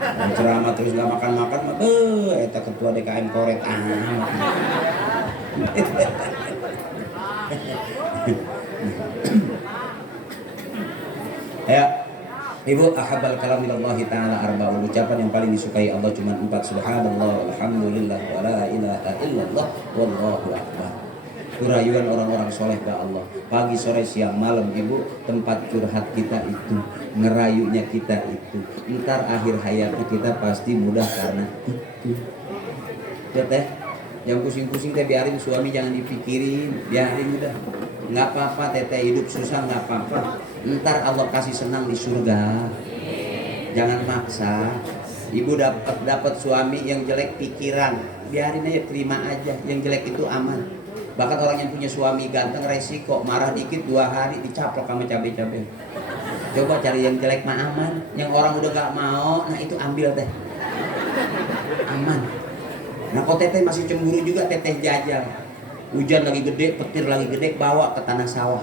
Kalau ceramah terus nggak makan, eta ketua DKM koret Ya, Ibu, ahabal kalam ilallahi ta'ala arba'un. Ucapan yang paling disukai Allah cuma 4. Subhanallah, alhamdulillah, wa la ilaha illallah, wallahu akbar. Rayuan orang-orang soleh ke Allah. Pagi, sore, siang, malam, Ibu, tempat curhat kita itu, ngerayunya kita itu. Ntar akhir hayatnya kita pasti mudah karena itu. Ya teh, yang pusing-pusing teh biarin, suami jangan dipikirin, biarin udah. Nggak apa-apa teteh, hidup susah nggak apa-apa. Ntar Allah kasih senang di surga. Jangan maksa. Ibu dapat suami yang jelek pikiran, biarin aja, terima aja. Yang jelek itu aman. Bahkan orang yang punya suami ganteng resiko, marah dikit 2 hari dicaplok sama cabai-cabai. Coba cari yang jelek mah aman. Yang orang udah gak mau, nah itu ambil teh, aman. Nah kok teteh masih cemburu juga, teteh jajal. Hujan lagi gede, petir lagi gede, bawa ke tanah sawah.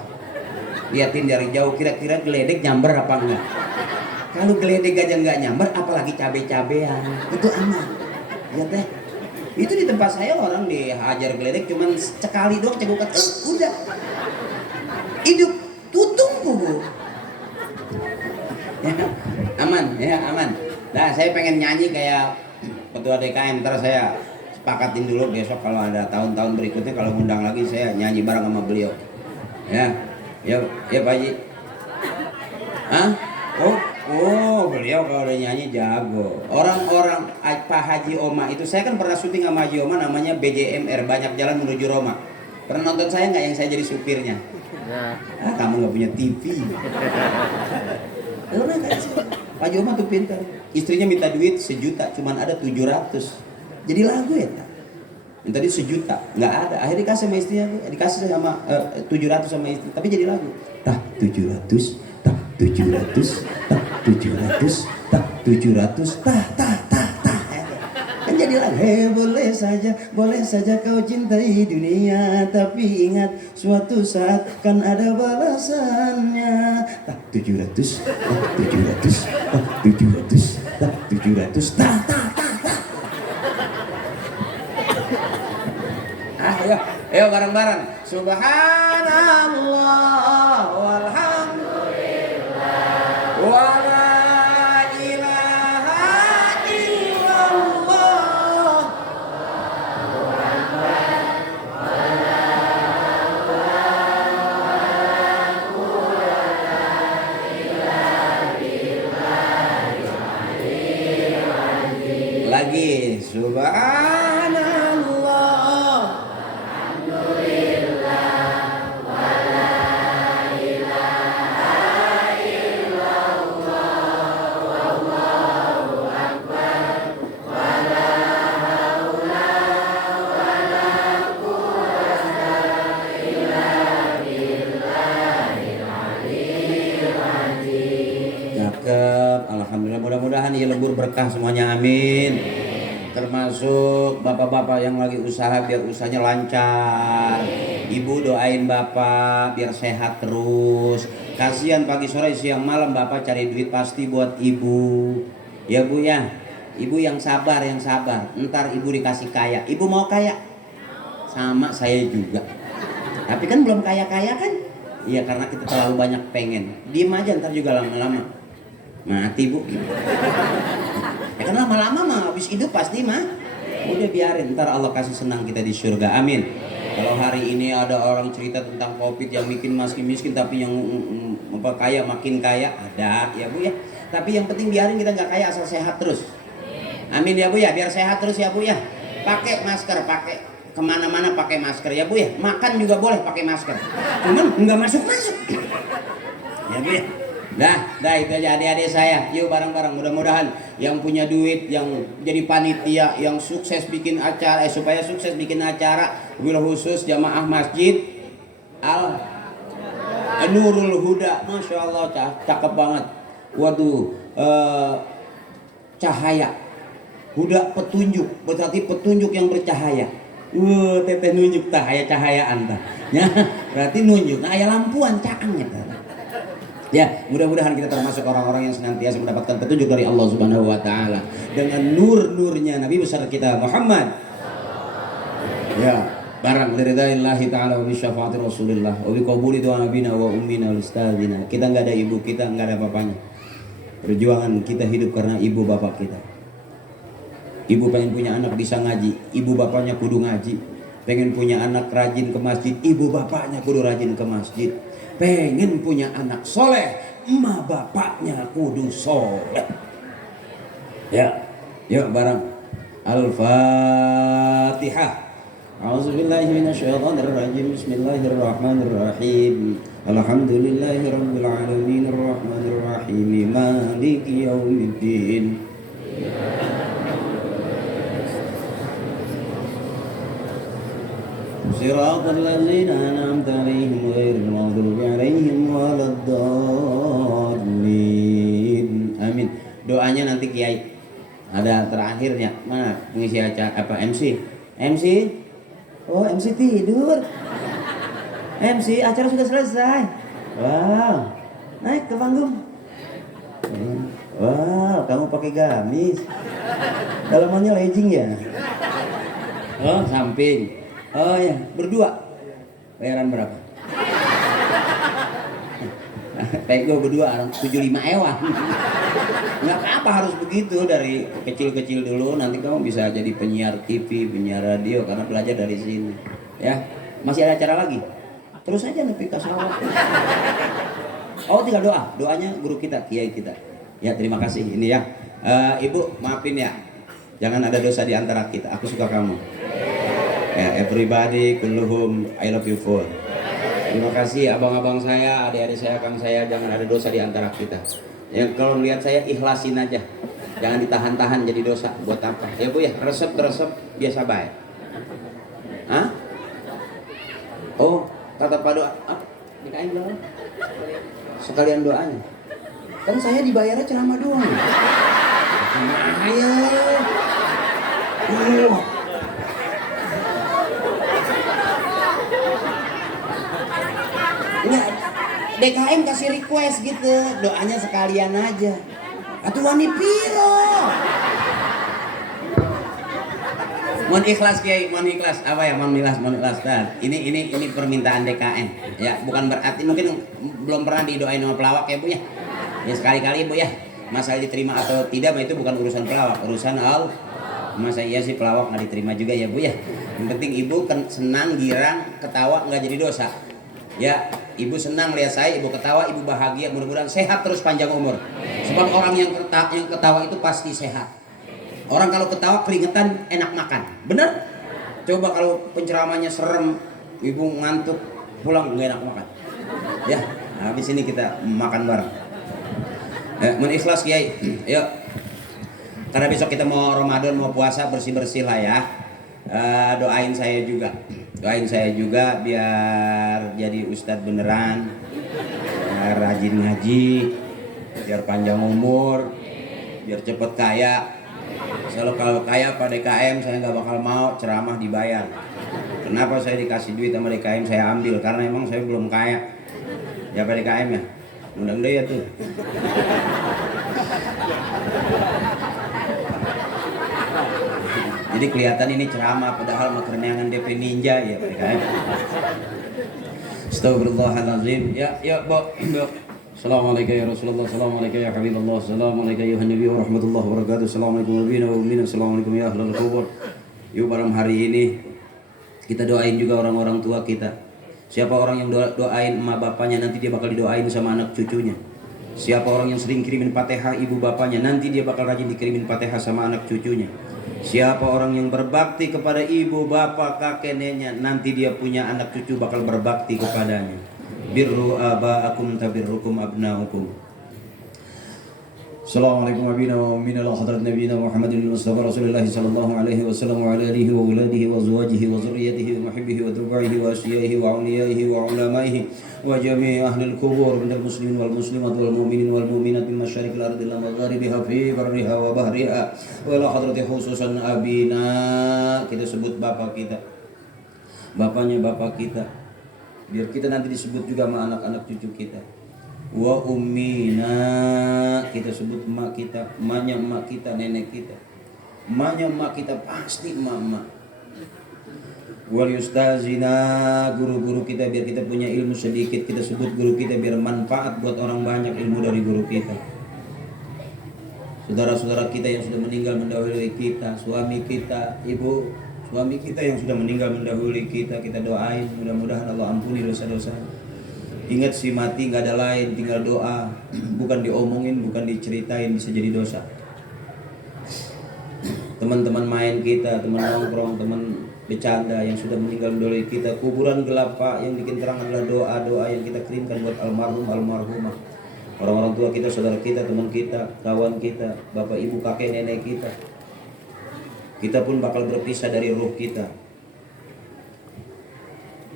Liatin dari jauh, kira-kira geledek nyamber apa enggak. Kalau geledek aja nggak nyamber, apalagi cabai-cabean, itu aman. Ya teh, itu di tempat saya orang dihajar geledek cuman sekali doang cegukan, udah hidup tutung bu. Ya, aman, ya aman. Nah saya pengen nyanyi kayak ketua DKM, ntar saya sepakatin dulu besok kalau ada tahun-tahun berikutnya kalau ngundang lagi saya nyanyi bareng sama beliau. Ya, ya Pak Haji. Hah? Oh, beliau kalau udah nyanyi jago. Orang-orang Pak Haji Oma itu, saya kan pernah syuting sama Haji Oma namanya BJMR, Banyak Jalan Menuju Roma. Pernah nonton saya nggak yang saya jadi supirnya? Ya. Kamu nggak punya TV. Pak Haji Oma tuh pintar. Istrinya minta duit 1 juta, cuman ada 700. Jadi lagu ya tak? Minta duit 1 juta, nggak ada. Akhirnya dikasih sama istrinya, dikasih sama 700 sama istri, tapi jadi lagu. Tah 700, tah 700, tah 700, tah 700, tah. Kan jadi lagu. Boleh saja kau cintai dunia, tapi ingat suatu saat kan ada balasannya. Tah 700, tah 700, tah 700, tah 700, tah. Ayo bareng-bareng. Subhanallah walhamdulillah wala ilaha illallah. Lagi subhanallah. Alhamdulillah, mudah-mudahan ya lembur berkah semuanya, amin. Termasuk bapak-bapak yang lagi usaha biar usahanya lancar. Ibu doain bapak biar sehat terus. Kasihan pagi sore siang malam bapak cari duit pasti buat ibu. Ya bu ya, ibu yang sabar. Ntar ibu dikasih kaya. Ibu mau kaya? Sama saya juga. Tapi kan belum kaya-kaya kan? Iya karena kita terlalu banyak pengen. Diem aja ntar juga lama-lama mati bu. Ya kan lama-lama mah habis hidup pasti mah. Udah biarin, ntar Allah kasih senang kita di surga, amin. Kalau hari ini ada orang cerita tentang COVID yang bikin miskin tapi yang kaya makin kaya, ada ya bu ya. Tapi yang penting biarin kita nggak kaya asal sehat terus, amin ya bu ya. Biar sehat terus ya bu ya. Pakai masker, pakai kemana-mana pakai masker ya bu ya. Makan juga boleh pakai masker, cuman nggak masuk ya bu ya. Dah itu aja adik-adik saya. Yuk bareng-bareng, mudah-mudahan yang punya duit, yang jadi panitia, yang sukses bikin acara, supaya sukses bikin acara, wabil khusus jamaah masjid Al Nurul Huda, masya Allah, cakep banget. Waduh, cahaya, Huda petunjuk, berarti petunjuk yang bercahaya. Teteh nunjuk cahayaan tah. Ya, berarti nunjuk. Nah, aya lampuan caangnya tah. Ya, mudah-mudahan kita termasuk orang-orang yang senantiasa mendapatkan petunjuk dari Allah Subhanahu wa taala dengan nur-nurnya Nabi besar kita Muhammad. Ya, barang liridaillahi taala wa bi syafaati Rasulillah wa bi qabuli doa nabina wa ummina wal ustadzina. Kita enggak ada ibu kita, enggak ada bapaknya. Perjuangan kita hidup karena ibu bapak kita. Ibu pengen punya anak bisa ngaji, ibu bapaknya kudu ngaji. Pengen punya anak rajin ke masjid, ibu bapaknya kudu rajin ke masjid. Pengen punya anak soleh, emak bapaknya kudu soleh. Ya, yuk bareng. Al-Fatihah. A'udzubillahi minasyaitonirrajim. Bismillahirrahmanirrahim. Alhamdulillahirabbil alamin arrahmanir rahim maliki yaumiddin. Siratal ladzina an'amta 'alaihim ghairil maghdubi 'alaihim waladdallin. Amin. Doanya nanti Kiai. Ada terakhirnya. Mana pengisi acara apa MC? MC? Oh, MC tidur. MC acara sudah selesai. Wow. Naik ke panggung. Wow, kamu pakai gamis. Dalamannya legging ya? Oh, samping. Oh ya, berdua. Bayaran berapa? Kayak gue berdua 75 ewan. Nggak apa-apa harus begitu dari kecil-kecil dulu. Nanti kamu bisa jadi penyiar TV, penyiar radio karena belajar dari sini. Ya, masih ada acara lagi. Terus aja nepi ke sawah. Oh, tinggal doa. Doanya guru kita, kiai kita. Ya, terima kasih. Ini ya. Ibu, maafin ya. Jangan ada dosa di antara kita. Aku suka kamu. Ya, everybody, kulluhum, I love you for. Terima kasih abang-abang saya, adik-adik saya, kang saya, jangan ada dosa di antara kita. Ya, kalau melihat saya ikhlasin aja. Jangan ditahan-tahan jadi dosa. Buat apa? Ya Bu ya, resep-resep biasa baik. Hah? Oh, kata Pak doa. Dikain dong. Sekalian doanya. Kan saya dibayarnya ceramah doang. Ayo. Enggak, DKM kasih request gitu, doanya sekalian aja. Atuh wani piro. Mohon ikhlas Kiai, mohon ikhlas. Apa ya, mohon ikhlas. Ini permintaan DKM. Ya, bukan berarti mungkin belum pernah didoain sama pelawak ya Bu ya. Ya sekali-kali Bu ya. Masalah diterima atau tidak itu bukan urusan pelawak, urusan Allah. Masa iya sih pelawak nggak diterima juga ya Bu ya. Yang penting ibu senang, girang, ketawa nggak jadi dosa. Ya, ibu senang lihat saya, ibu ketawa, ibu bahagia, mudah-mudahan sehat terus panjang umur. Sebab orang yang ketawa itu pasti sehat. Orang kalau ketawa keringetan enak makan, bener? Coba kalau penceramahnya serem, ibu ngantuk, pulang nggak enak makan. Ya, habis ini kita makan bareng. Menikhlas Kiai, yuk. Karena besok kita mau Ramadan, mau puasa, bersih-bersih lah ya. Doain saya juga biar jadi ustadz beneran, biar rajin ngaji, biar panjang umur, biar cepet kaya. Kalau kaya Pak DKM saya nggak bakal mau ceramah dibayar. Kenapa saya dikasih duit sama DKM saya ambil, karena emang saya belum kaya. Ya Pak DKM ya, undang deh ya tuh. Jadi kelihatan ini ceramah padahal mau kerenangan DP Ninja ya Pak DKM. Astagfirullahaladzim. Ya Bu. Assalamualaikum ya Rasulullah, assalamualaikum ya Habibullah, assalamualaikum ya Nabi wa rahmatullahi wa barakatuh, assalamualaikum warahmatullahi wabarakatuh, assalamualaikum ya ahlal kubur. Yuk bareng hari ini kita doain juga orang-orang tua kita. Siapa orang yang doain emak bapaknya, nanti dia bakal didoain sama anak cucunya. Siapa orang yang sering kirimin Fatihah ibu bapaknya, nanti dia bakal rajin dikirimin Fatihah sama anak cucunya. Siapa orang yang berbakti kepada ibu, bapak, kakek, neneknya, nanti dia punya anak cucu bakal berbakti kepadanya. Birru aba'akum tabirrukum abna'ukum. Assalamualaikum warahmatullahi wabarakatuh. Hadrat Nabi Muhammadin Mustafa Rasulullah sallallahu alaihi wasallam wa ala alihi wa auladihi wa azwajihi wa zurriyyatihi wa muhibbihi wa turbaihi wa asyihi wa awliyaihi wa ulamaihi wa jami'i ahli al-qubur minal muslimin wal muslimat wal mu'minin wal mu'minat min masyariqil ardi ila magharibiha fi barriha wa bahriha wa ila hadrati khususan abina. Kita sebut bapak kita, bapaknya bapak kita, biar kita nanti disebut juga sama anak-anak cucu kita. Wa ummina, kita sebut emak kita, emaknya emak kita, nenek kita, emaknya emak kita pasti emak-emak. Wal yustazina, guru-guru kita, biar kita punya ilmu sedikit kita sebut guru kita, biar manfaat buat orang banyak ilmu dari guru kita. Saudara-saudara kita yang sudah meninggal mendahului kita, suami kita, ibu suami kita yang sudah meninggal mendahului kita, kita doain mudah-mudahan Allah ampuni dosa-dosa. Ingat si mati nggak ada lain, tinggal doa, bukan diomongin, bukan diceritain, bisa jadi dosa. Teman-teman main kita, teman nongkrong, teman bercanda yang sudah meninggal mendahului kita, kuburan gelap Pak, yang bikin terang adalah doa-doa yang kita kirimkan buat almarhum almarhumah, orang-orang tua kita, saudara kita, teman kita, kawan kita, bapak ibu kakek nenek kita. Kita pun bakal berpisah dari ruh kita.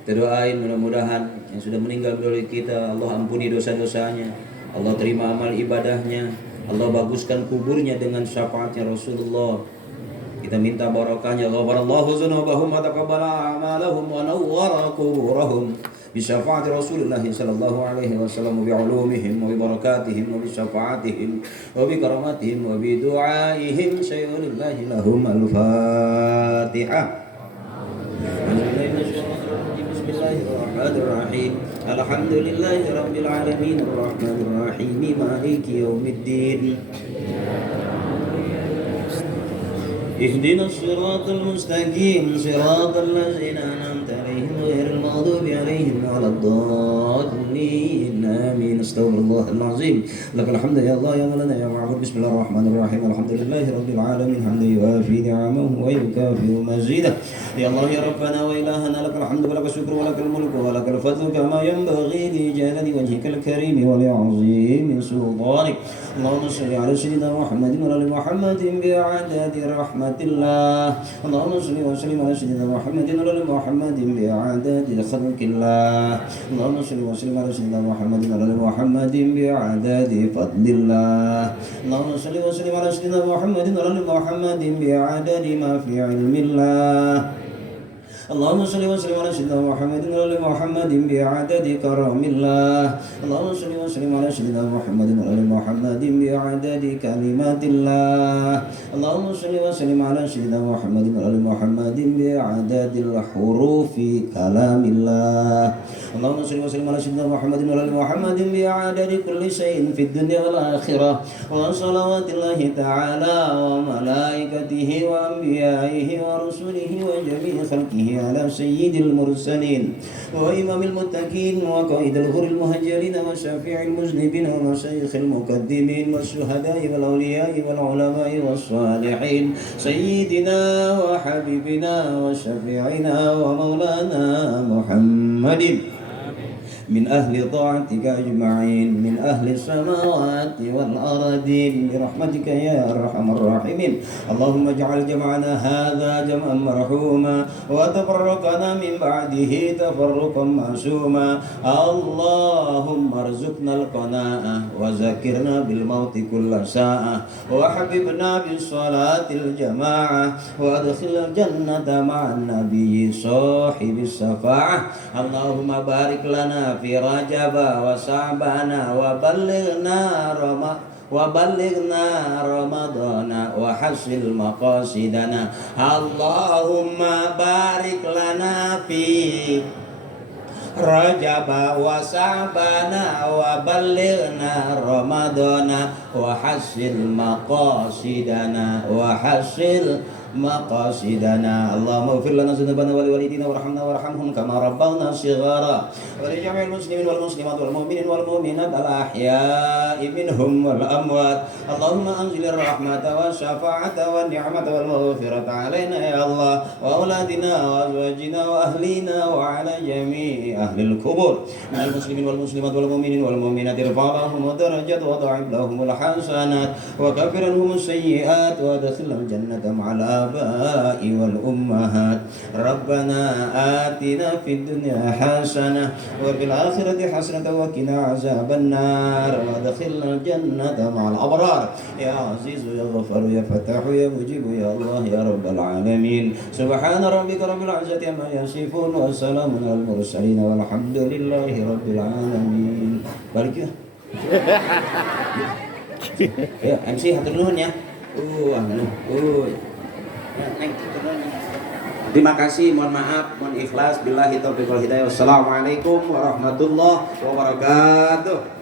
Kita doain mudah-mudahan yang sudah meninggal mendahului kita, Allah ampuni dosa-dosanya, Allah terima amal ibadahnya, Allah baguskan kuburnya dengan syafaatnya Rasulullah. Kita minta barakahnya, ghafarallahu dzunubahum wa taqabbala a'malahum wa nawwara quburahum bi syafaati Rasulullah sallallahu alaihi wasallam, bi ulumihim wa bi barakatihim wa bi syafaatihim wa bi karamatihim wa bi du'aihim sayyidina lahum al-Fatihah. Bismillahirrahmanirrahim. Alhamdulillahi rabbil alamin arrahmanir rahim maliki yaumiddin. Ihdinas siratal mustaqim siratal ladzina an'amta 'alaihim ghairil maghdubi 'alaihim waladdallin. Amin. Astaghfirullahal azim. Lakal hamdu ya Allah ya Maulana ya Ma'bud. Bismillahirrahmanirrahim. Alhamdulillahi rabbil alamin hamdan yuwafi ni'amahu wa yukafi'u mazidah. Ya Allah ya Rabbana wa ilahana lakal hamdu wa lakal syukru wa lakal mulku wa lakal fadlu kama yanbaghi li jalali wajhikal karim wa li 'azimi sultanik. Allahumma shalli ala sayyidina Muhammadin wa ala Muhammadin bi'adadi rahmatillah. Allahumma shalli wa sallim ala sayyidina Muhammadin wa ala Muhammadin bi'adadi khalqillah. Allahumma shalli wa sallim ala sayyidina Muhammadin wa ala Muhammadin bi'adadi fadlillah. Allahumma shalli wa sallim ala sayyidina Muhammadin wa ala Muhammadin bi'adadi ma fi 'ilmillah. Allahumma shalli wa sallim ala sayyidina Muhammadin wa ala Muhammadin bi'adadi karamillah. Allahumma shalli wa sallim ala sayyidina Muhammadin wa ala Muhammadin bi'adadi kalimatillah. Allahumma shalli wa sallim ala sayyidina Muhammadin wa ala Muhammadin bi'adadil hurufi kalamillah. Allahumma shalli wa sallim ala sayyidina Muhammadin wa ala Muhammadin bi'adadi kulli shay'in fid dunya wal akhirah. Wa salawatillahi ta'ala wa malaikatihi wa anbiya'ihi wa rusulihi wa jami'i khalqihi على سيد المرسلين وإمام المتقين وقائد الغر المهجرين وشافع المذنبين ومشايخ المقدمين والشهداء والأولياء والعلماء والصالحين سيدنا وحبيبنا وشفيعنا ومولانا محمد من أهل طاعتك أجمعين من أهل السماوات والأرضين برحمتك يا أرحم الراحمين. اللهم اجعل جمعنا هذا جمعا مرحوما وتفرقنا من بعده تفرقا معصوما. اللهم ارزقنا القناعة وذكرنا بالموت كل ساعة وحببنا بالصلاة الجماعة وادخل الجنة مع النبي صاحب الشفاعة. اللهم بارك لنا في رجب وشعبان وبلغنا رمضان وحسن مقاصدنا. اللهم بارك لنا في رجب وشعبان وبلغنا رمضان وحسن مقاصدنا مقاصدنا. اللهم اغفر لنا ذنوبنا ولوالدينا وارحمنا وارحمهم كما ربونا صغارا ولجميع المسلمين والمسلمات والمؤمنين والمؤمنات الأحياء منهم والأموات. اللهم أنزل الرحمة والشفاعة والنعمة والمغفرة علينا يا الله وأولادنا وأزواجنا وأهلينا وعلى جميع أهل القبور من المسلمين والمسلمات والمؤمنين والمؤمنات. ارفع لهم الدرجات وضاعف لهم الحسنات وكفر عنهم السيئات وادخلهم الجنة مع الآباء والأمهات ربنا آتنا في الدنيا حسنة وفي الآخرة حسنة وقنا عذاب النار وادخلنا الجنة مع الأبرار يا عزيز يا غفار يا فتاح يا مجيب يا الله يا رب العالمين سبحان ربك رب العزة عما يصفون وسلام على المرسلين والحمد لله رب العالمين. Balik ya. Ya, MC hatur nuhun ya. Terima kasih, mohon maaf, mohon ikhlas, billahi taufiq wal hidayah. Wassalamualaikum warahmatullahi wabarakatuh.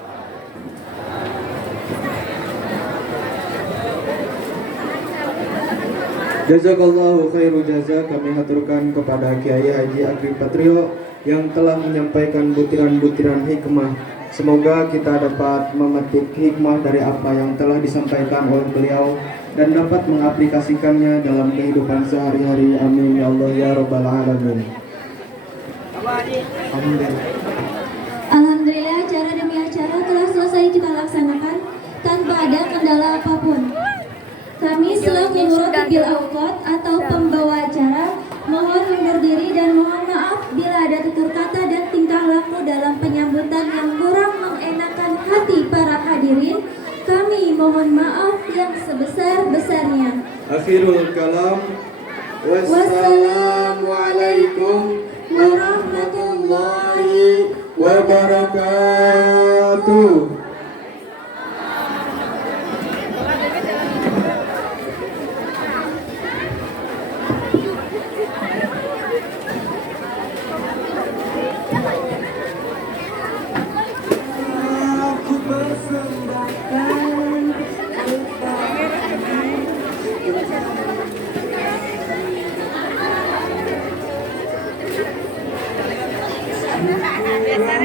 Jazakallahu khairu jaza. Kami haturkan kepada Kiai Haji Agri Patrio yang telah menyampaikan butiran-butiran hikmah. Semoga kita dapat memetik hikmah dari apa yang telah disampaikan oleh beliau dan dapat mengaplikasikannya dalam kehidupan sehari-hari. Amin ya Allah ya rabbal alamin. Alhamdulillah, acara demi acara telah selesai kita laksanakan tanpa ada kendala apapun. Kami selaku Nurul Bil Awqat atau pembawa acara mohon undur diri dan mohon maaf bila ada tutur kata dan tingkah laku dalam penyambutan yang kurang mengenakan hati para hadirin. Kami mohon maaf yang sebesar-besarnya. Akhirul kalam. Wassalamualaikum warahmatullahi wabarakatuh.